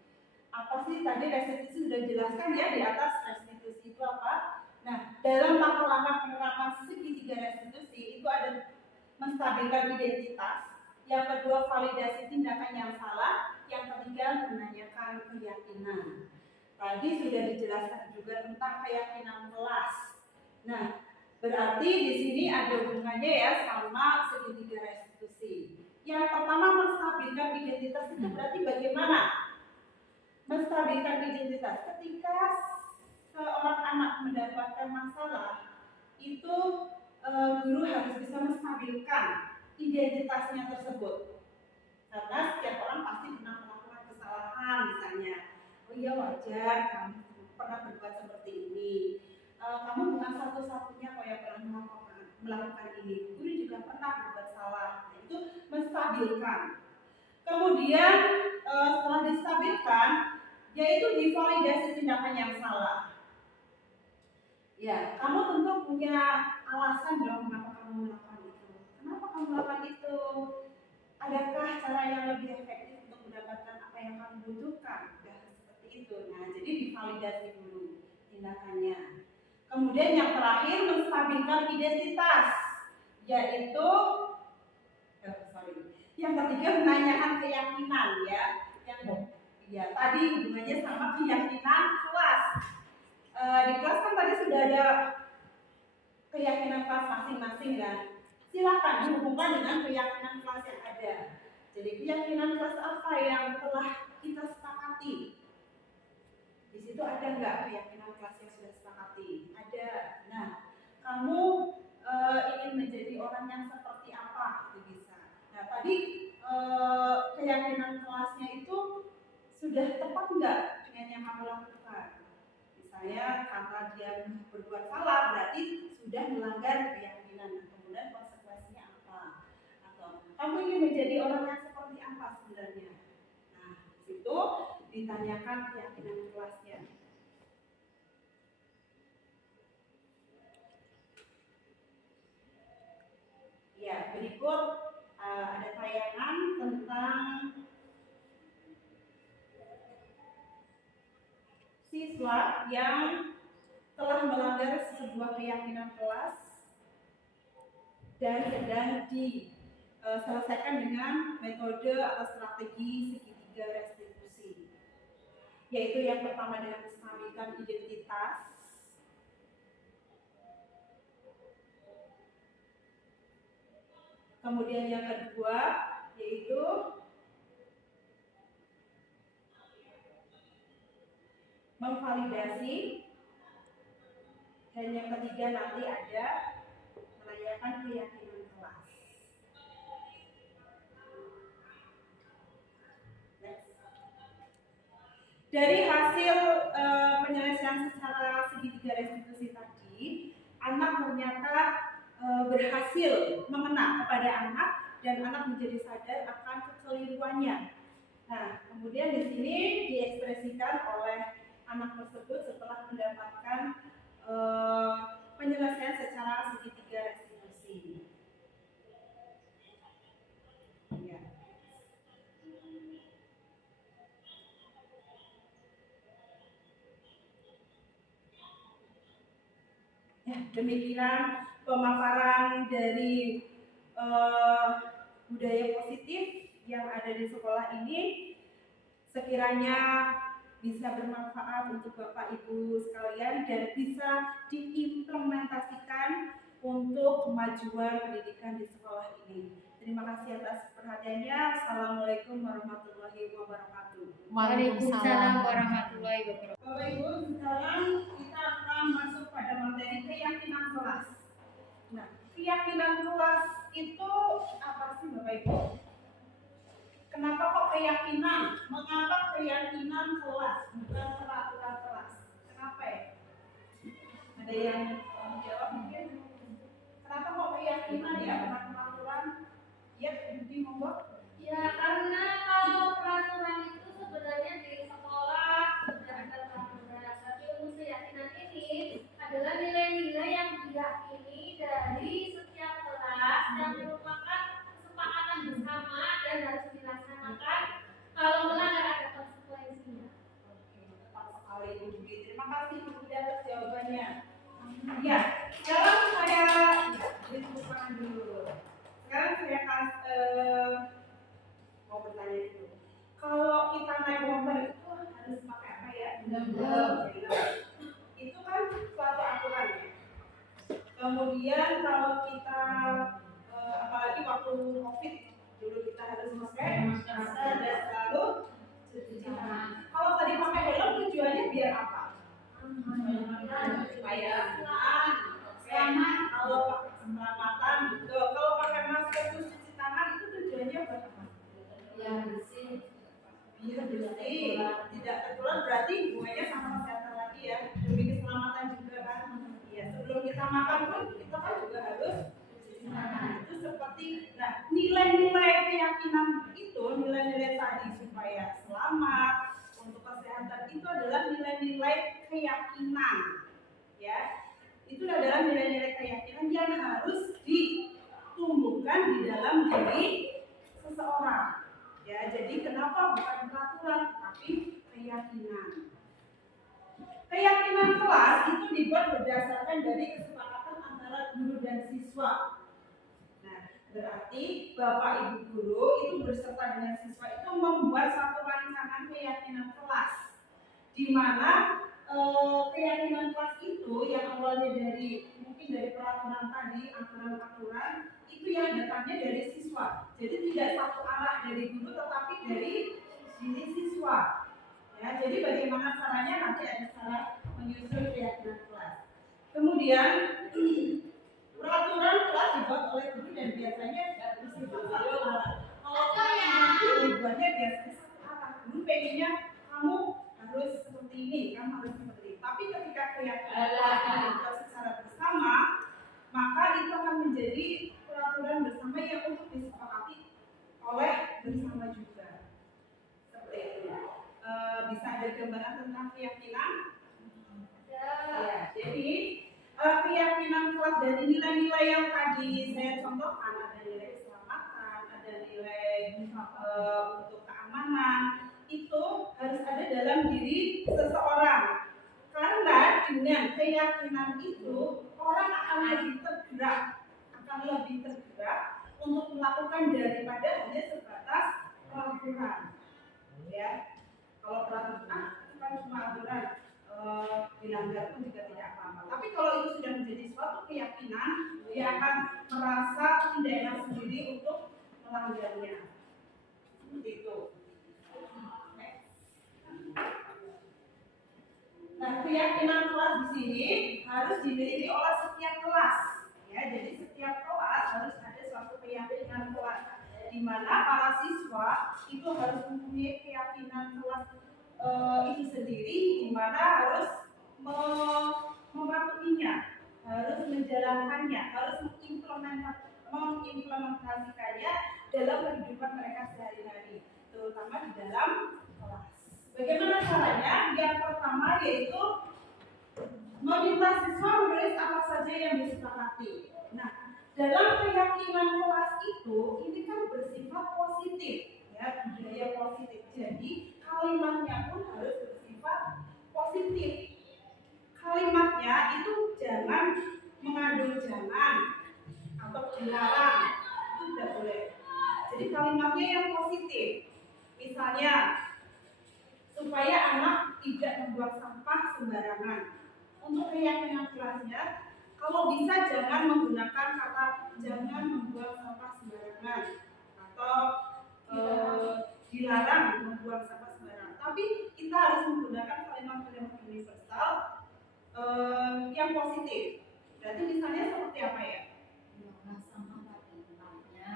Apa sih tadi restitusi sudah dijelaskan ya di atas. Restitusi itu apa? Nah, dalam langkah-langkah penerapan segitiga restitusi itu ada menstabilkan identitas, yang kedua validasi tindakan yang salah, yang ketiga menanyakan keyakinan. Tadi sudah dijelaskan juga tentang keyakinan kelas. Nah, berarti di sini ada hubungannya ya sama segitiga restitusi. Yang pertama menstabilkan identitas itu berarti bagaimana? Menstabilkan identitas ketika seorang anak mendapatkan masalah itu guru harus bisa menstabilkan identitasnya tersebut. Karena setiap orang pasti pernah melakukan kesalahan misalnya. Oh iya wajar kamu pernah berbuat seperti ini. Kamu bukan satu-satunya kok yang pernah melakukan ini. Guru juga pernah berbuat salah. Nah, itu menstabilkan. Kemudian setelah distabilkan, yaitu divalidasi tindakan yang salah. Ya, kamu tentu punya alasan dong mengapa kamu melakukan itu. Kenapa kamu melakukan itu? Adakah cara yang lebih efektif untuk mendapatkan apa yang kamu butuhkan? Ya, seperti itu. Nah, jadi divalidasi dulu tindakannya. Kemudian yang terakhir menstabilkan identitas, yaitu yang ketiga menanyakan keyakinan ya. Yang tadi hubungannya sama keyakinan kelas. Di kelas kan tadi sudah ada keyakinan kelas masing-masing kan. Silakan dihubungkan dengan keyakinan kelas yang ada. Jadi keyakinan kelas apa yang telah kita sepakati? Di situ ada nggak keyakinan kelas yang sudah sepakati? Ada. Nah, kamu ingin menjadi orang yang seperti apa? Itu bisa. Nah, tadi keyakinan kelasnya itu sudah tepat nggak dengan yang kamu lakukan? Misalnya karena dia berbuat salah berarti sudah melanggar keyakinan. Kemudian konsekuensinya apa? Atau kamu ingin menjadi orang yang seperti apa sebenarnya? Nah, itu ditanyakan keyakinan kelasnya. siswa yang telah melanggar sebuah keyakinan kelas dan sedang diselesaikan dengan metode atau strategi segitiga restitusi, yaitu yang pertama dengan menstabilkan identitas, kemudian yang kedua yaitu memvalidasi, dan yang ketiga nanti ada menanyakan keyakinan kelas. Dari hasil penyelesaian secara segitiga restitusi tadi, anak ternyata berhasil mengena kepada anak dan anak menjadi sadar akan kekeliruannya. Nah, kemudian di sini diekspresikan oleh anak tersebut setelah mendapatkan penyelesaian secara segitiga restitusi. Ya. Ya, demikian pemaparan dari budaya positif yang ada di sekolah ini. Sekiranya bisa bermanfaat untuk Bapak Ibu sekalian dan bisa diimplementasikan untuk kemajuan pendidikan di sekolah ini. Terima kasih atas perhatiannya. Assalamualaikum warahmatullahi wabarakatuh. Waalaikumsalam warahmatullahi wabarakatuh. Bapak Ibu, sekarang kita akan masuk pada materi keyakinan kelas. Nah, keyakinan kelas itu apa sih Bapak Ibu? Kenapa kok keyakinan? Mengapa keyakinan kelas bukan peraturan kelas? Kenapa ya? Ada yang menjawab mungkin? Kenapa kok keyakinan ya bukan peraturan? Ya, Budi monggo. Ya, karena kalau peraturan itu sebenarnya di sekolah sudah ada peraturan, tapi untuk keyakinan ini adalah nilai-nilai yang diyakini dari setiap kelas yang merupakan kesepakatan bersama dan harus dilaksanakan. Kalau melanggar ada konsekuensinya. Oke, tepat sekali Ibu Budi. Terima kasih Ibu Budi atas jawabannya. Ya, sekarang saya diskusikan dulu. Sekarang saya mau bertanya dulu. Kalau kita naik motor itu harus pakai apa ya? Itu kan suatu aturan ya. Kemudian kalau kita apalagi waktu COVID dulu kita harus pakai masker dan selalu cuci tangan. Kalau tadi pakai helm tujuannya biar apa? Supaya selamat. Kalau pakai keselamatan gitu. Kalau pakai masker terus cuci tangan itu tujuannya buat apa? Biar bersih. Tidak tertular, berarti hubungannya sama kesehatan lagi ya. Demi keselamatan juga kan. Ya, sebelum kita makan pun kita kan juga harus cuci tangan. Itu seperti nilai-nilai keyakinan itu, nilai-nilai tadi supaya selamat untuk kesehatan itu adalah nilai-nilai keyakinan. Ya. Itu adalah nilai-nilai keyakinan yang harus ditumbuhkan di dalam diri seseorang. Ya, jadi kenapa bukan peraturan tapi keyakinan. Keyakinan kelas itu dibuat berdasarkan dari kesepakatan antara guru dan siswa. Nah, berarti Bapak Ibu guru itu berserta dengan siswa itu membuat satu rancangan keyakinan kelas, di mana keyakinan kelas itu yang awalnya mungkin dari peraturan tadi, aturan-aturan itu yang datangnya dari siswa. Jadi tidak satu arah dari guru tetapi dari diri siswa. Ya, jadi bagaimana caranya nanti ada cara menyusun keyakinan kelas. Kemudian peraturan kelas dibuat oleh guru dan biasanya bersifat satu arah. Kalau itu dibuatnya biasanya satu arah. Guru pengennya kamu harus seperti ini, kamu harus seperti ini. Tapi ketika keyakinan kelas dibuat secara bersama, maka itu akan menjadi peraturan bersama yang untuk disepakati oleh bersama juga. Seperti itu. Bisa ada gambaran tentang keyakinan? Ya, jadi keyakinan kelas dari nilai-nilai yang tadi saya contohkan, ada nilai keselamatan, ada nilai untuk keamanan, itu harus ada dalam diri seseorang. dengan keyakinan itu orang akan lebih tergerak untuk melakukan daripada hanya sebatas peraturan. Ya, kalau peraturan itu kan cuma aturan, dilanggar pun juga tidak apa-apa. Tapi kalau itu sudah menjadi suatu keyakinan, dia akan merasa tidak enak sendiri untuk melanggarnya. Seperti itu. Nah, keyakinan kelas di sini harus dimiliki oleh setiap kelas. Ya, jadi setiap kelas harus ada suatu keyakinan kelas, di mana para siswa itu harus mempunyai keyakinan kelas itu sendiri, di mana harus mematuhinya, harus menjalankannya, harus mengimplementasikannya dalam kehidupan mereka sehari-hari, terutama di dalam kelas. Bagaimana caranya? Yang pertama yaitu meminta siswa menulis apa saja yang disepakati. Nah, dalam keyakinan kelas itu, ini kan bersifat positif, ya, budaya positif. Jadi kalimatnya pun harus bersifat positif. Kalimatnya itu jangan mengandung jangan atau dilarang, itu tidak boleh. Jadi kalimatnya yang positif. Misalnya, supaya anak tidak membuang sampah sembarangan. Untuk keyakinan kelasnya, kalau bisa jangan menggunakan kata jangan membuang sampah sembarangan atau dilarang membuang sampah sembarangan. Tapi kita harus menggunakan kalimat-kalimat universal yang positif. Berarti misalnya seperti apa ya? Buanglah sampah pada tempatnya.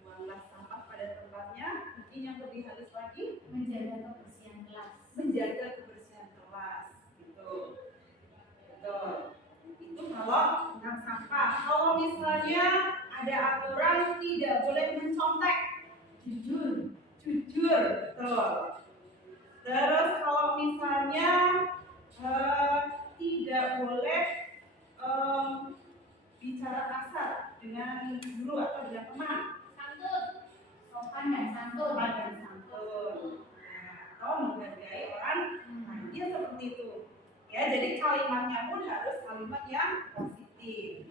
Buanglah sampah pada tempatnya. Mungkin yang lebih halus lagi, Menjaga kebersihan kelas. menjaga kebersihan kelas. Gitu. Betul. Itu kalau tentang sampah. Kalau misalnya ada aturan tidak boleh mencontek, jujur, betul. Terus kalau misalnya tidak boleh bicara kasar dengan guru atau dengan teman, Santun. Sopan dan santun. sopan dan santun, atau menghargai orang lain, dia seperti itu. Ya, jadi kalimatnya pun harus kalimat yang positif.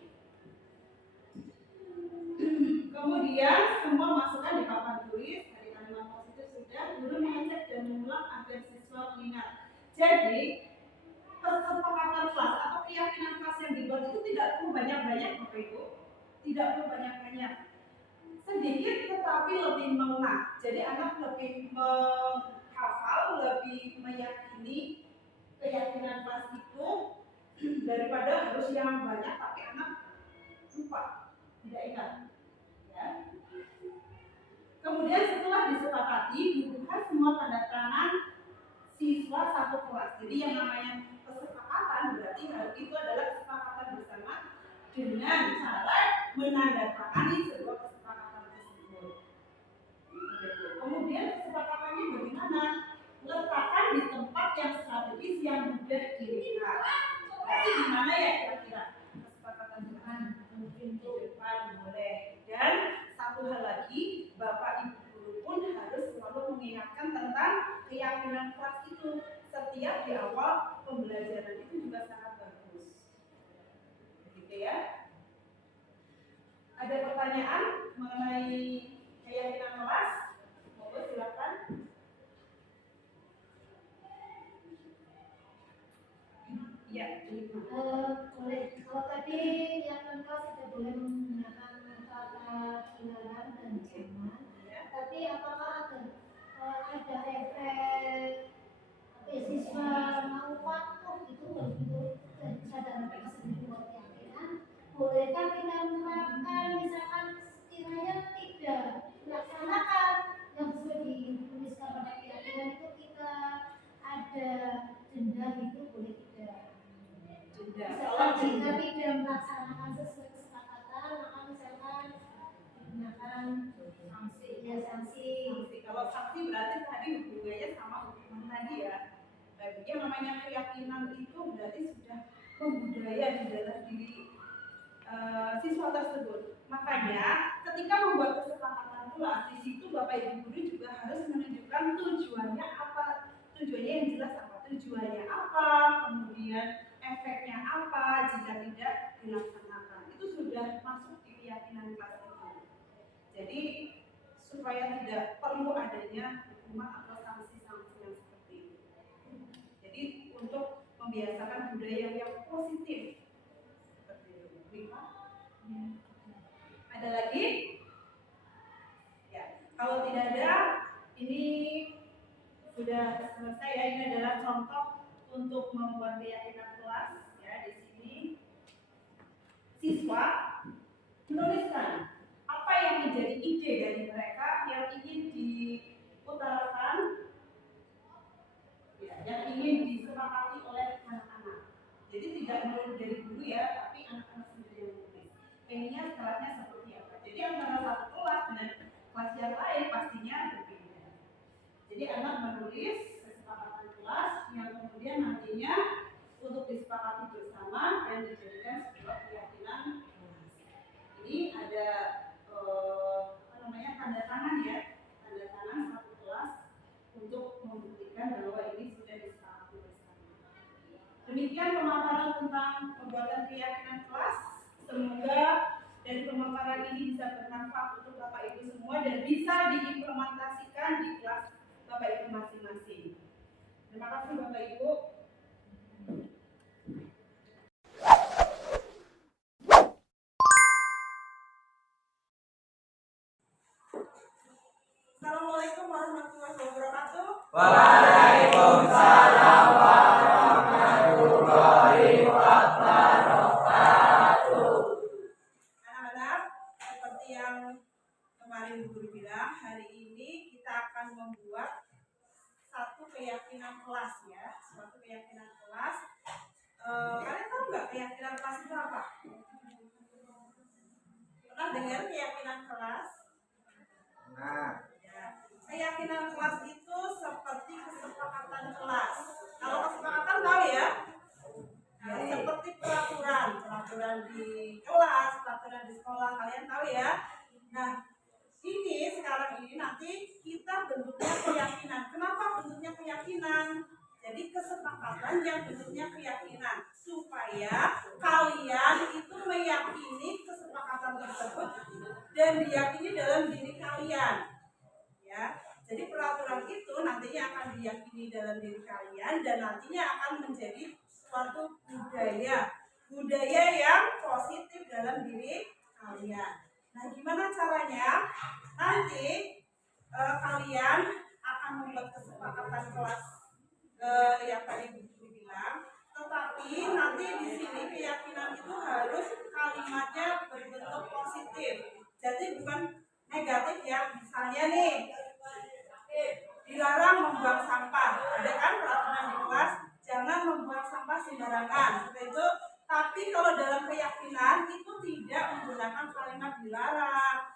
Kemudian semua masukan di papan tulis dari kalimat positif sudah, guru mengecek dan mengulang agar siswa mengingat. Jadi kesepakatan kelas atau keyakinan kelas yang dibuat itu tidak perlu banyak-banyak, Bapak Ibu. Tidak perlu banyak-banyak. Sedikit tetapi lebih mengena. Jadi anak lebih menghafal, lebih meyakini keyakinan kelas itu daripada harus yang banyak tapi anak lupa, tidak ingat. Ya. Kemudian setelah disepakati, bubuhkan semua tanda tangan siswa satu kelas. Jadi yang namanya kesepakatan berarti hal itu adalah kesepakatan bersama dengan cara menandatangani sebuah kesepakatan tersebut. Kemudian kesepakatannya bagaimana? Letakkan di tempat yang strategis yang mudah dilihat. Berarti di mana ya kira-kira kesepakatan depan? Mungkin di depan boleh. Dan satu hal lagi, Bapak Ibu guru pun harus selalu mengingatkan tentang keyakinan kelas itu. Setiap di awal pembelajaran itu juga sangat bagus. Begitu ya. Ada pertanyaan mengenai keyakinan kelas? Monggo silakan. Ya, Boleh. Kalau tadi yang kelas tidak boleh menggunakan kata dilarang dan jangan. Tapi apakah ada efek siswa mau patuh itu begitu dan sadar mereka sendiri buat keyakinan? Bolehkah kita menerapkan misalkan sekiranya tidak dilaksanakan yang sesuai dituliskan pada keyakinan itu kita ada denda gitu, boleh tidak? Misalkan jika tidak melaksanakan sesuai kesepakatan, maka misalkan digunakan sanksi. sanksi. Kalau sanksi berarti tadi hubungannya sama hukuman tadi ya. Yang namanya keyakinan itu berarti sudah membudaya di dalam diri siswa tersebut. Makanya ketika membuat kesepakatan kelas, di situ Bapak Ibu guru juga harus menunjukkan tujuannya apa, tujuannya yang jelas apa. tujuannya apa, kemudian efeknya apa jika tidak dilaksanakan. Itu sudah masuk di keyakinan kelas itu. Jadi supaya tidak perlu adanya hukuman atau sanksi-sanksi yang seperti itu. Jadi untuk membiasakan budaya yang positif seperti itu. Rima? Ada lagi? Ya, kalau tidak ada, ini sudah selesai ya. Ini adalah contoh untuk membuat keyakinan kelas ya. Di sini siswa menuliskan apa yang menjadi ide dari mereka yang ingin diutarakan, ya, yang ingin disepakati oleh anak-anak. Jadi tidak melulu dari guru ya, tapi anak-anak sendiri yang menulis. Ininya kelasnya seperti apa? Jadi antara satu kelas dengan kelas yang lain pastinya berbeda. Jadi anak menulis kesepakatan kelas yang kemudian nantinya untuk disepakati bersama dan dijadikan sebuah keyakinan kelas. Ini ada tanda tangan ya, tanda tangan satu kelas untuk membuktikan bahwa ini sudah disepakati bersama. Demikian pemaparan tentang pembuatan keyakinan kelas. Semoga dari pemaparan ini bisa bermanfaat untuk Bapak Ibu semua dan bisa diimplementasikan di kelas Bapak Ibu masing-masing. Terima kasih Bapak Ibu. Assalamualaikum warahmatullahi wabarakatuh. Waalaikumsalam warahmatullahi wabarakatuh. Anak-anak, seperti yang kemarin guru bilang, hari ini kita akan membuat satu keyakinan kelas ya, suatu keyakinan kelas. Kalian tahu nggak keyakinan kelas itu apa? Pernah dengar keyakinan kelas? Nah, Ya. Keyakinan kelas itu seperti kesepakatan kelas. Kalau kesepakatan tahu ya? Ya, seperti peraturan di kelas, peraturan di sekolah, kalian tahu ya? Nah, ini sekarang ini nanti kita bentuknya keyakinan. Kenapa bentuknya keyakinan? Jadi kesepakatan yang bentuknya keyakinan supaya kalian itu meyakini kesepakatan tersebut dan diyakini dalam diri kalian. Ya, jadi peraturan itu nantinya akan diyakini dalam diri kalian dan nantinya akan menjadi suatu budaya yang positif dalam diri kalian. Nah, gimana caranya? Nanti kalian akan membuat kesepakatan kelas yang tadi dibilang, tetapi nanti di sini keyakinan itu harus kalimatnya berbentuk positif. Jadi bukan negatif ya. Misalnya nih, dilarang membuang sampah. Ada kan peraturan di kelas, jangan membuang sampah sembarangan. Seperti itu. Tapi kalau dalam keyakinan itu tidak menggunakan kalimat dilarang,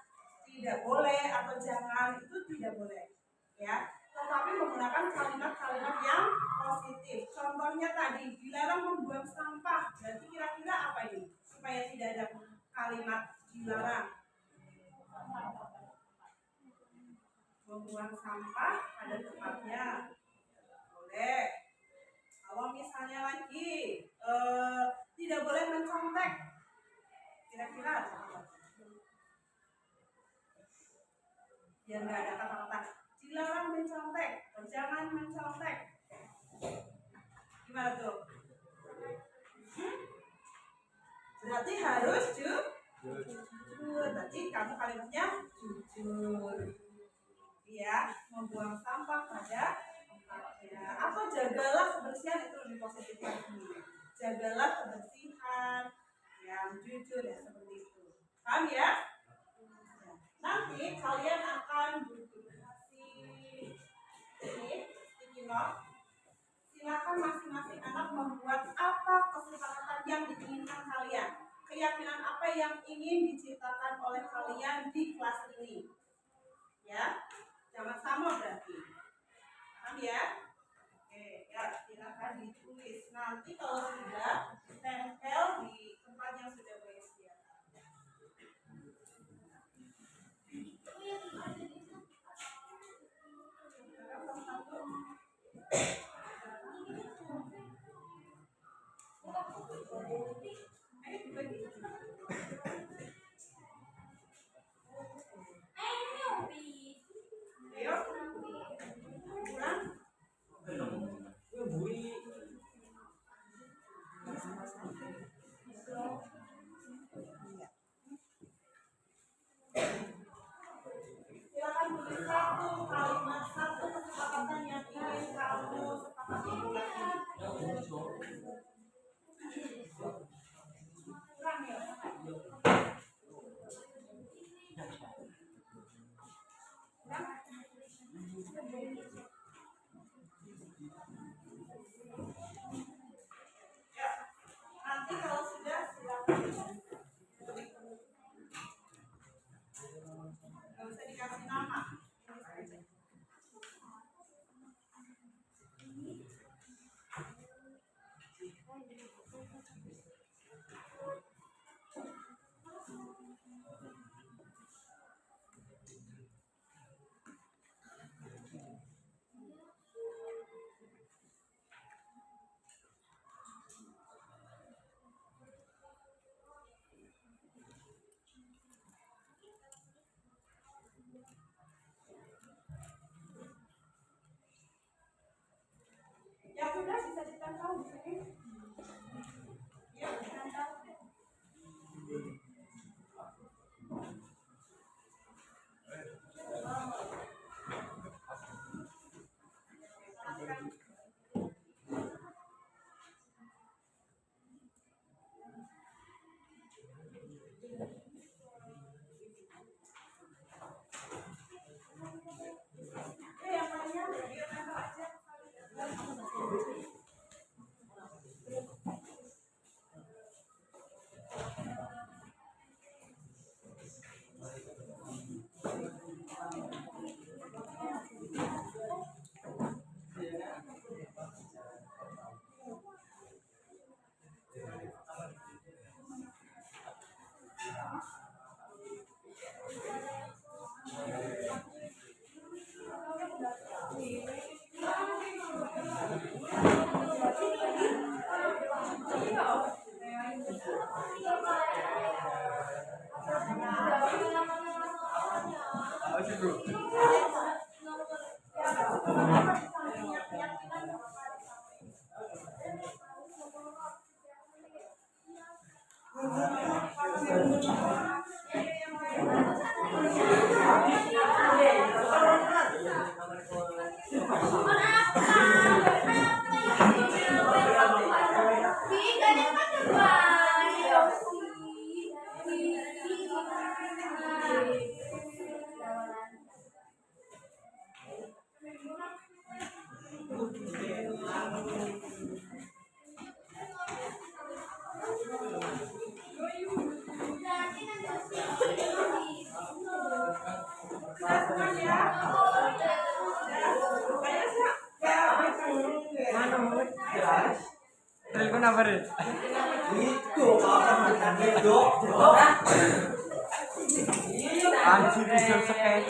tidak boleh atau jangan, itu tidak boleh. Ya. Tetapi menggunakan kalimat-kalimat yang positif. Contohnya tadi, dilarang membuang sampah. Berarti kira-kira apa ini? Supaya tidak ada kalimat dilarang. Membuang sampah pada tempatnya. Boleh. Kalau misalnya lagi tidak boleh mencontek. Kira-kira apa? Biar nggak ada kata-kata dilarang mencontek, jangan mencontek. Gimana tuh? Berarti harus jujur. Berarti kamu kalimatnya jujur. Ya, membuang sampah pada tempatnya. Atau jagalah kebersihan, itu lebih positif lagi. Jagalah kebersihan yang jujur ya, seperti itu. Paham ya? Nanti kalian akan berdiskusi ini sticky note. Silakan masing-masing anak membuat apa kesepakatan yang diinginkan kalian. Keyakinan apa yang ingin diciptakan oleh kalian di kelas ini. Ya, jangan sama berarti. Paham ya? Oke, ya silakan ditulis. Nanti kalau sudah tempel di tempat yang sudah boleh disediakan. Telepon apa deh? Anjir bisa sekali ya.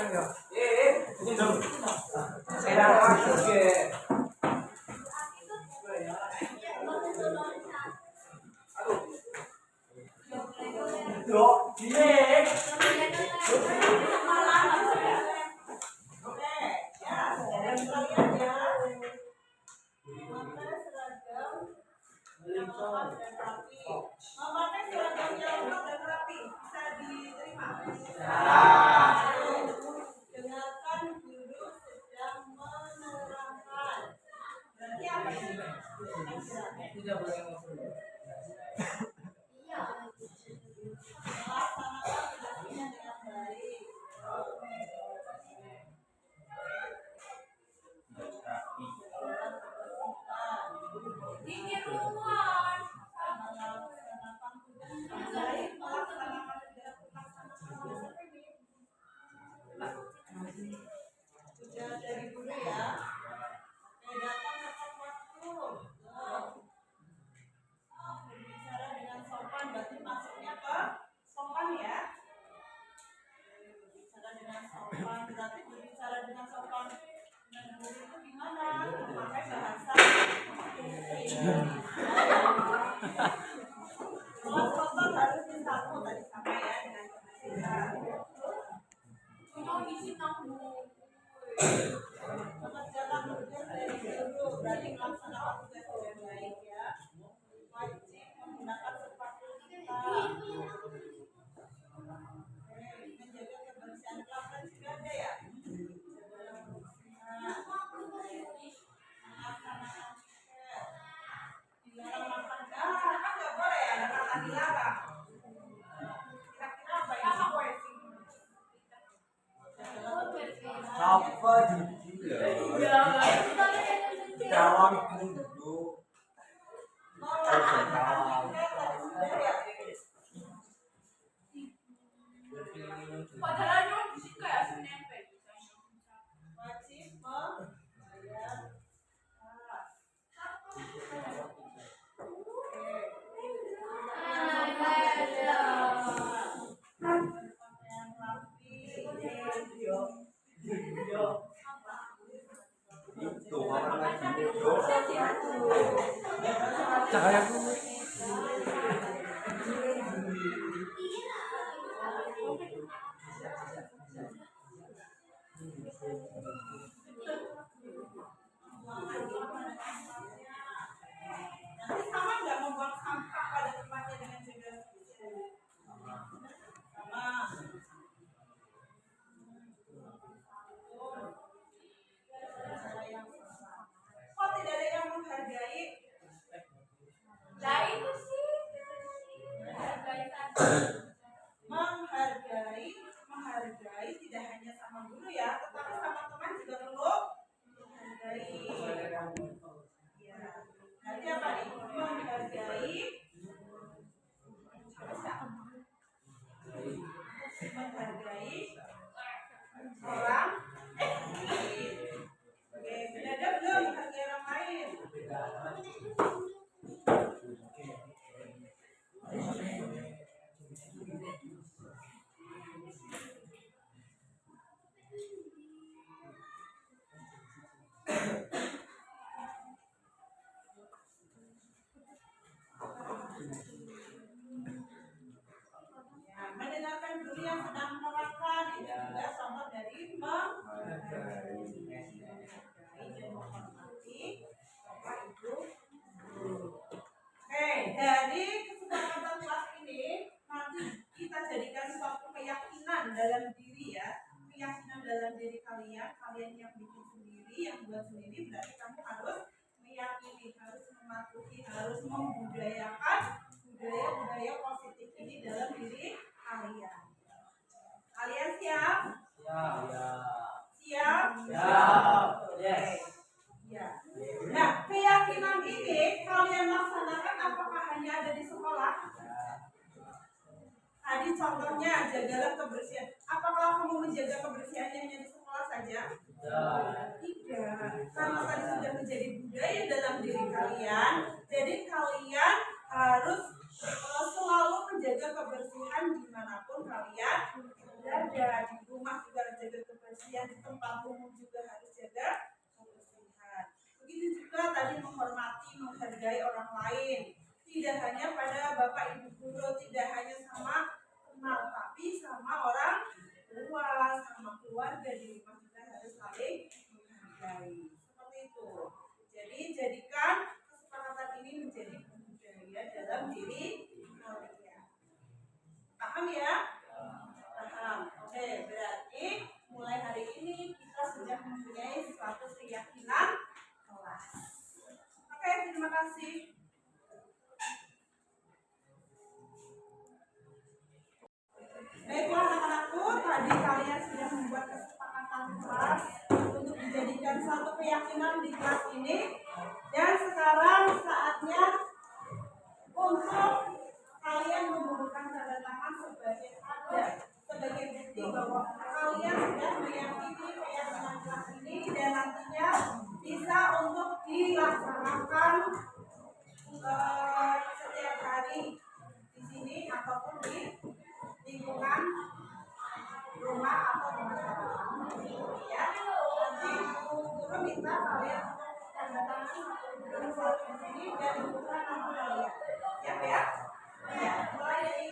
Dengarkan guru sedang menerangkan. Berarti apa sih? Tidak boleh Laksanakan tugasnya dengan baik. Melaksanakan tugas dengan baik, melaksanakan tugas ini. Tugas dari guru ya. Oke, datang tepat waktu. Berbicara dengan sopan, berarti maksudnya ke sopan ya. Berbicara dengan sopan, berarti berbicara dengan sopan dengan guru itu gimana? Memakai bahasa sopan harus disatu tadi sama ya dengan kita. Mengerjakan tugas dari guru, berarti melaksanakan tugas dengan baik ya. Wajib menggunakan sepatu hitam. Menjaga kebersihan kelas kan juga ada ya. Melaksanakan tugas. Dilarang makan kan nggak boleh ya, ada kata dilarang. Kira-kira apa ini? Apa di dalam dulu? Wajib membayar Itu orang lagi duduk. cahaya nanti menghargai tidak hanya sama guru ya, tetapi sama teman juga perlu menghargai. Ya, nanti apa nih? Menghargai orang lain. Oke, sudah ada belum menghargai orang lain? Mendengarkan guru yang sedang menerangkan itu juga contoh dari menghargai dan menghormati bapak ibu guru. Oke, dari kesepakatan kelas ini nanti kita jadikan suatu keyakinan dalam diri ya, keyakinan dalam diri kalian yang bikin sendiri, yang buat sendiri, berarti kamu harus meyakini, harus mematuhi, harus membudayakan budaya-budaya positif ini dalam diri kalian. Kalian siap? Siap? Yes. Ya. Nah, keyakinan ini kalian laksanakan apakah hanya ada di sekolah? Tadi contohnya jagalah kebersihan. Apakah kamu menjaga kebersihannya hanya di sekolah saja? Tidak. Karena tadi sudah menjadi budaya dalam diri kalian, jadi kalian harus selalu menjaga kebersihan dimanapun kalian berada. Di rumah juga harus jaga kebersihan, di tempat umum juga harus jaga kebersihan. Begitu juga tadi menghormati, menghargai orang lain. Tidak hanya pada bapak ibu guru, tidak hanya sama teman, tapi sama orang tua, sama keluarga di rumah juga harus saling menghargai. Seperti itu. Jadi jadikan kesepakatan ini menjadi budaya dalam diri kalian. Paham ya? Paham. Oke, berarti mulai hari ini kita sudah mempunyai suatu keyakinan kelas. Oke, terima kasih. Baiklah anak-anakku, tadi kalian sudah membuat kesepakatan kelas untuk dijadikan suatu keyakinan di kelas ini. Dan sekarang saatnya untuk kalian membubuhkan tanda tangan sebagai bukti bahwa kalian sudah meyakini keyakinan kelas ini dan nantinya bisa untuk dilaksanakan setiap hari di sini ataupun di lingkungan rumah atau di masyarakat. Ya, nanti guru minta kalian tanda tangan satu di sini dan bukan nama kalian. Siap ya? Ya, mulai dari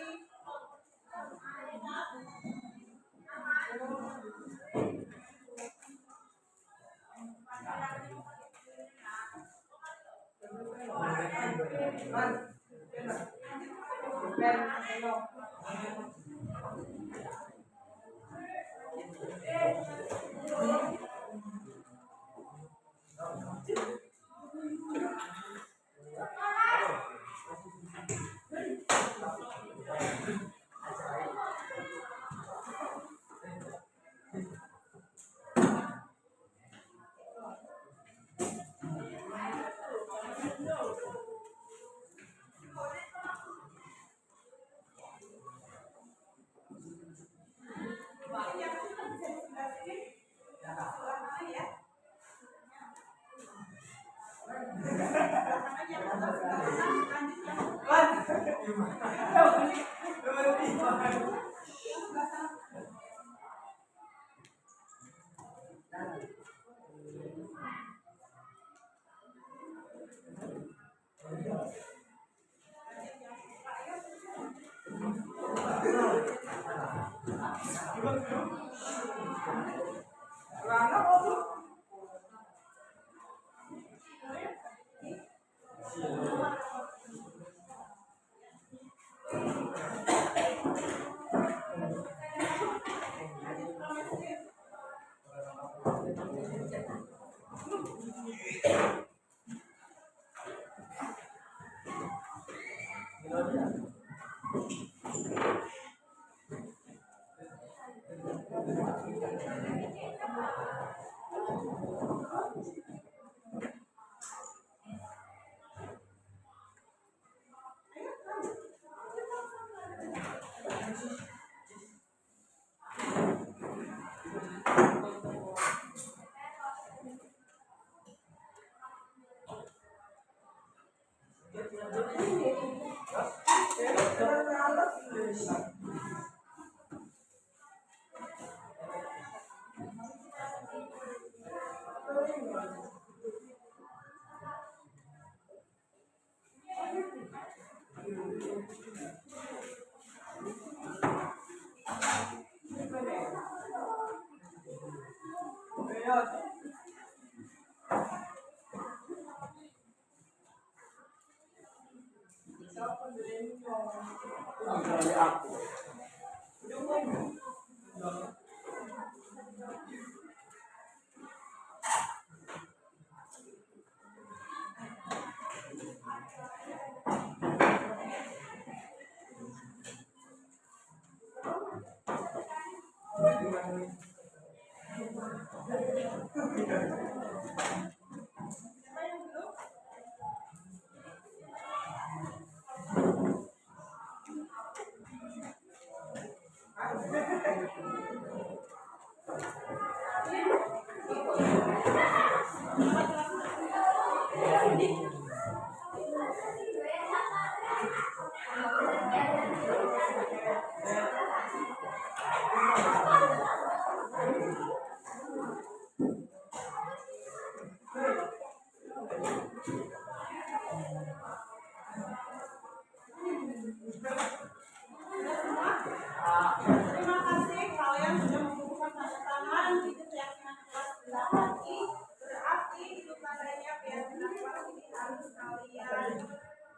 Terima kasih kalian sudah membubuhkan tanda tangan di keyakinan kelas 8 ini. Berarti itu tandanya keyakinan kelas ini harus kalian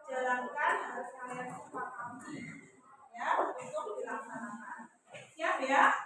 jalankan, harus kalian sepakati ya untuk dilaksanakan. Siap ya?